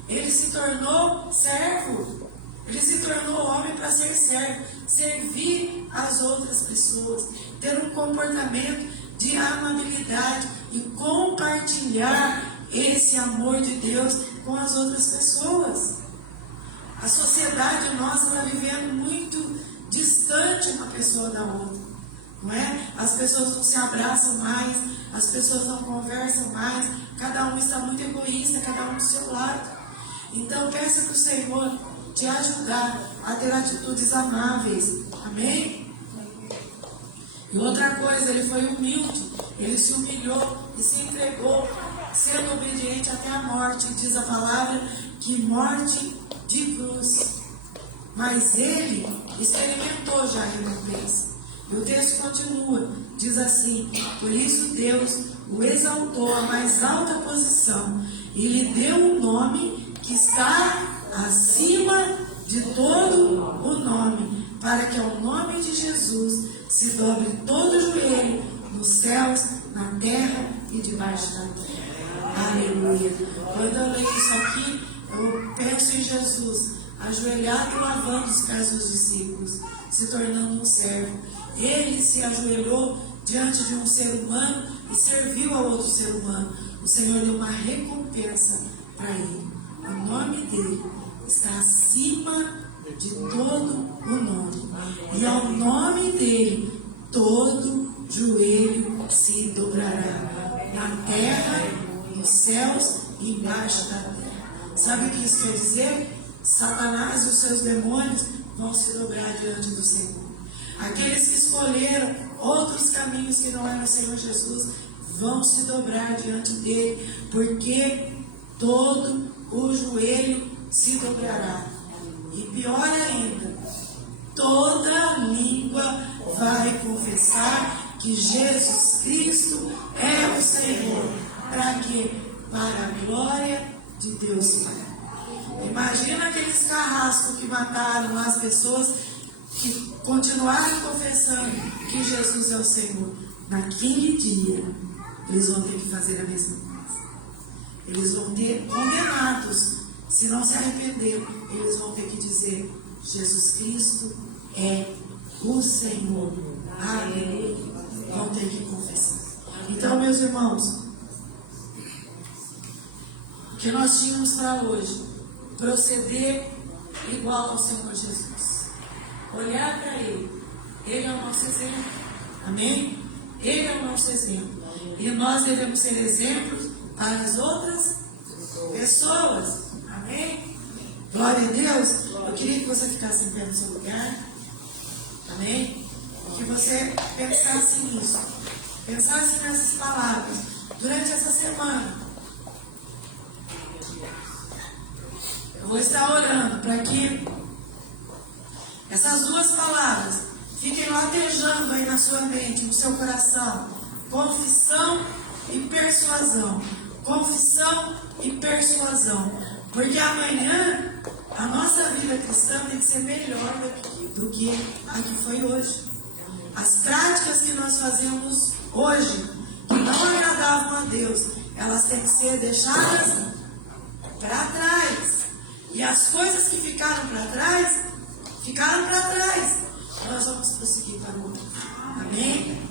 Ele se tornou servo. Ele se tornou homem para ser servo, servir as outras pessoas, ter um comportamento de amabilidade e compartilhar esse amor de Deus com as outras pessoas. A sociedade nossa está vivendo muito distante uma pessoa da outra, não é? As pessoas não se abraçam mais, as pessoas não conversam mais, cada um está muito egoísta, cada um do seu lado. Então peça para o Senhor te ajudar a ter atitudes amáveis. Amém? E outra coisa, ele foi humilde, ele se humilhou e se entregou, sendo obediente até a morte. Diz a palavra que morte de cruz. Mas ele experimentou já a recompensa. E o texto continua, diz assim: por isso Deus o exaltou à mais alta posição e lhe deu um nome que está acima de todo o nome, para que ao nome de Jesus se dobre todo o joelho nos céus, na terra e debaixo da terra. Aleluia. Quando eu leio isso aqui, eu penso em Jesus ajoelhado e lavando os pés dos discípulos, se tornando um servo. Ele se ajoelhou diante de um ser humano e serviu a outro ser humano. O Senhor deu uma recompensa para ele. O nome dele está acima de todo o nome. E ao nome dele, todo joelho se dobrará, na terra, nos céus e embaixo da terra. Sabe o que isso quer dizer? Satanás e os seus demônios vão se dobrar diante do Senhor. Aqueles que escolheram outros caminhos que não eram o Senhor Jesus vão se dobrar diante dele, porque todo o joelho se dobrará. E pior ainda, toda língua vai confessar que Jesus Cristo é o Senhor. Para quê? Para a glória de Deus Pai. Imagina aqueles carrascos que mataram as pessoas, que continuarem confessando que Jesus é o Senhor, naquele dia, eles vão ter que fazer a mesma coisa. Eles vão ter condenados. Se não se arrependeram, eles vão ter que dizer: Jesus Cristo é o Senhor. Aleluia. Vão ter que confessar. Então, meus irmãos, o que nós tínhamos para hoje? Proceder igual ao Senhor Jesus. Olhar para Ele. Ele é o nosso exemplo. Amém? Ele é o nosso exemplo. E nós devemos ser exemplos para as outras pessoas. Amém? Glória a Deus. Eu queria que você ficasse em pé no seu lugar. Amém? Que você pensasse nisso. Pensasse nessas palavras durante essa semana. Eu vou estar orando para que essas duas palavras fiquem latejando aí na sua mente, no seu coração. Confissão e persuasão. Confissão e persuasão. Porque amanhã a nossa vida cristã tem que ser melhor do que a que foi hoje. As práticas que nós fazemos hoje, que não agradavam a Deus, elas têm que ser deixadas para trás. E as coisas que ficaram para trás, ficaram para trás. Nós vamos prosseguir para o outro. Amém?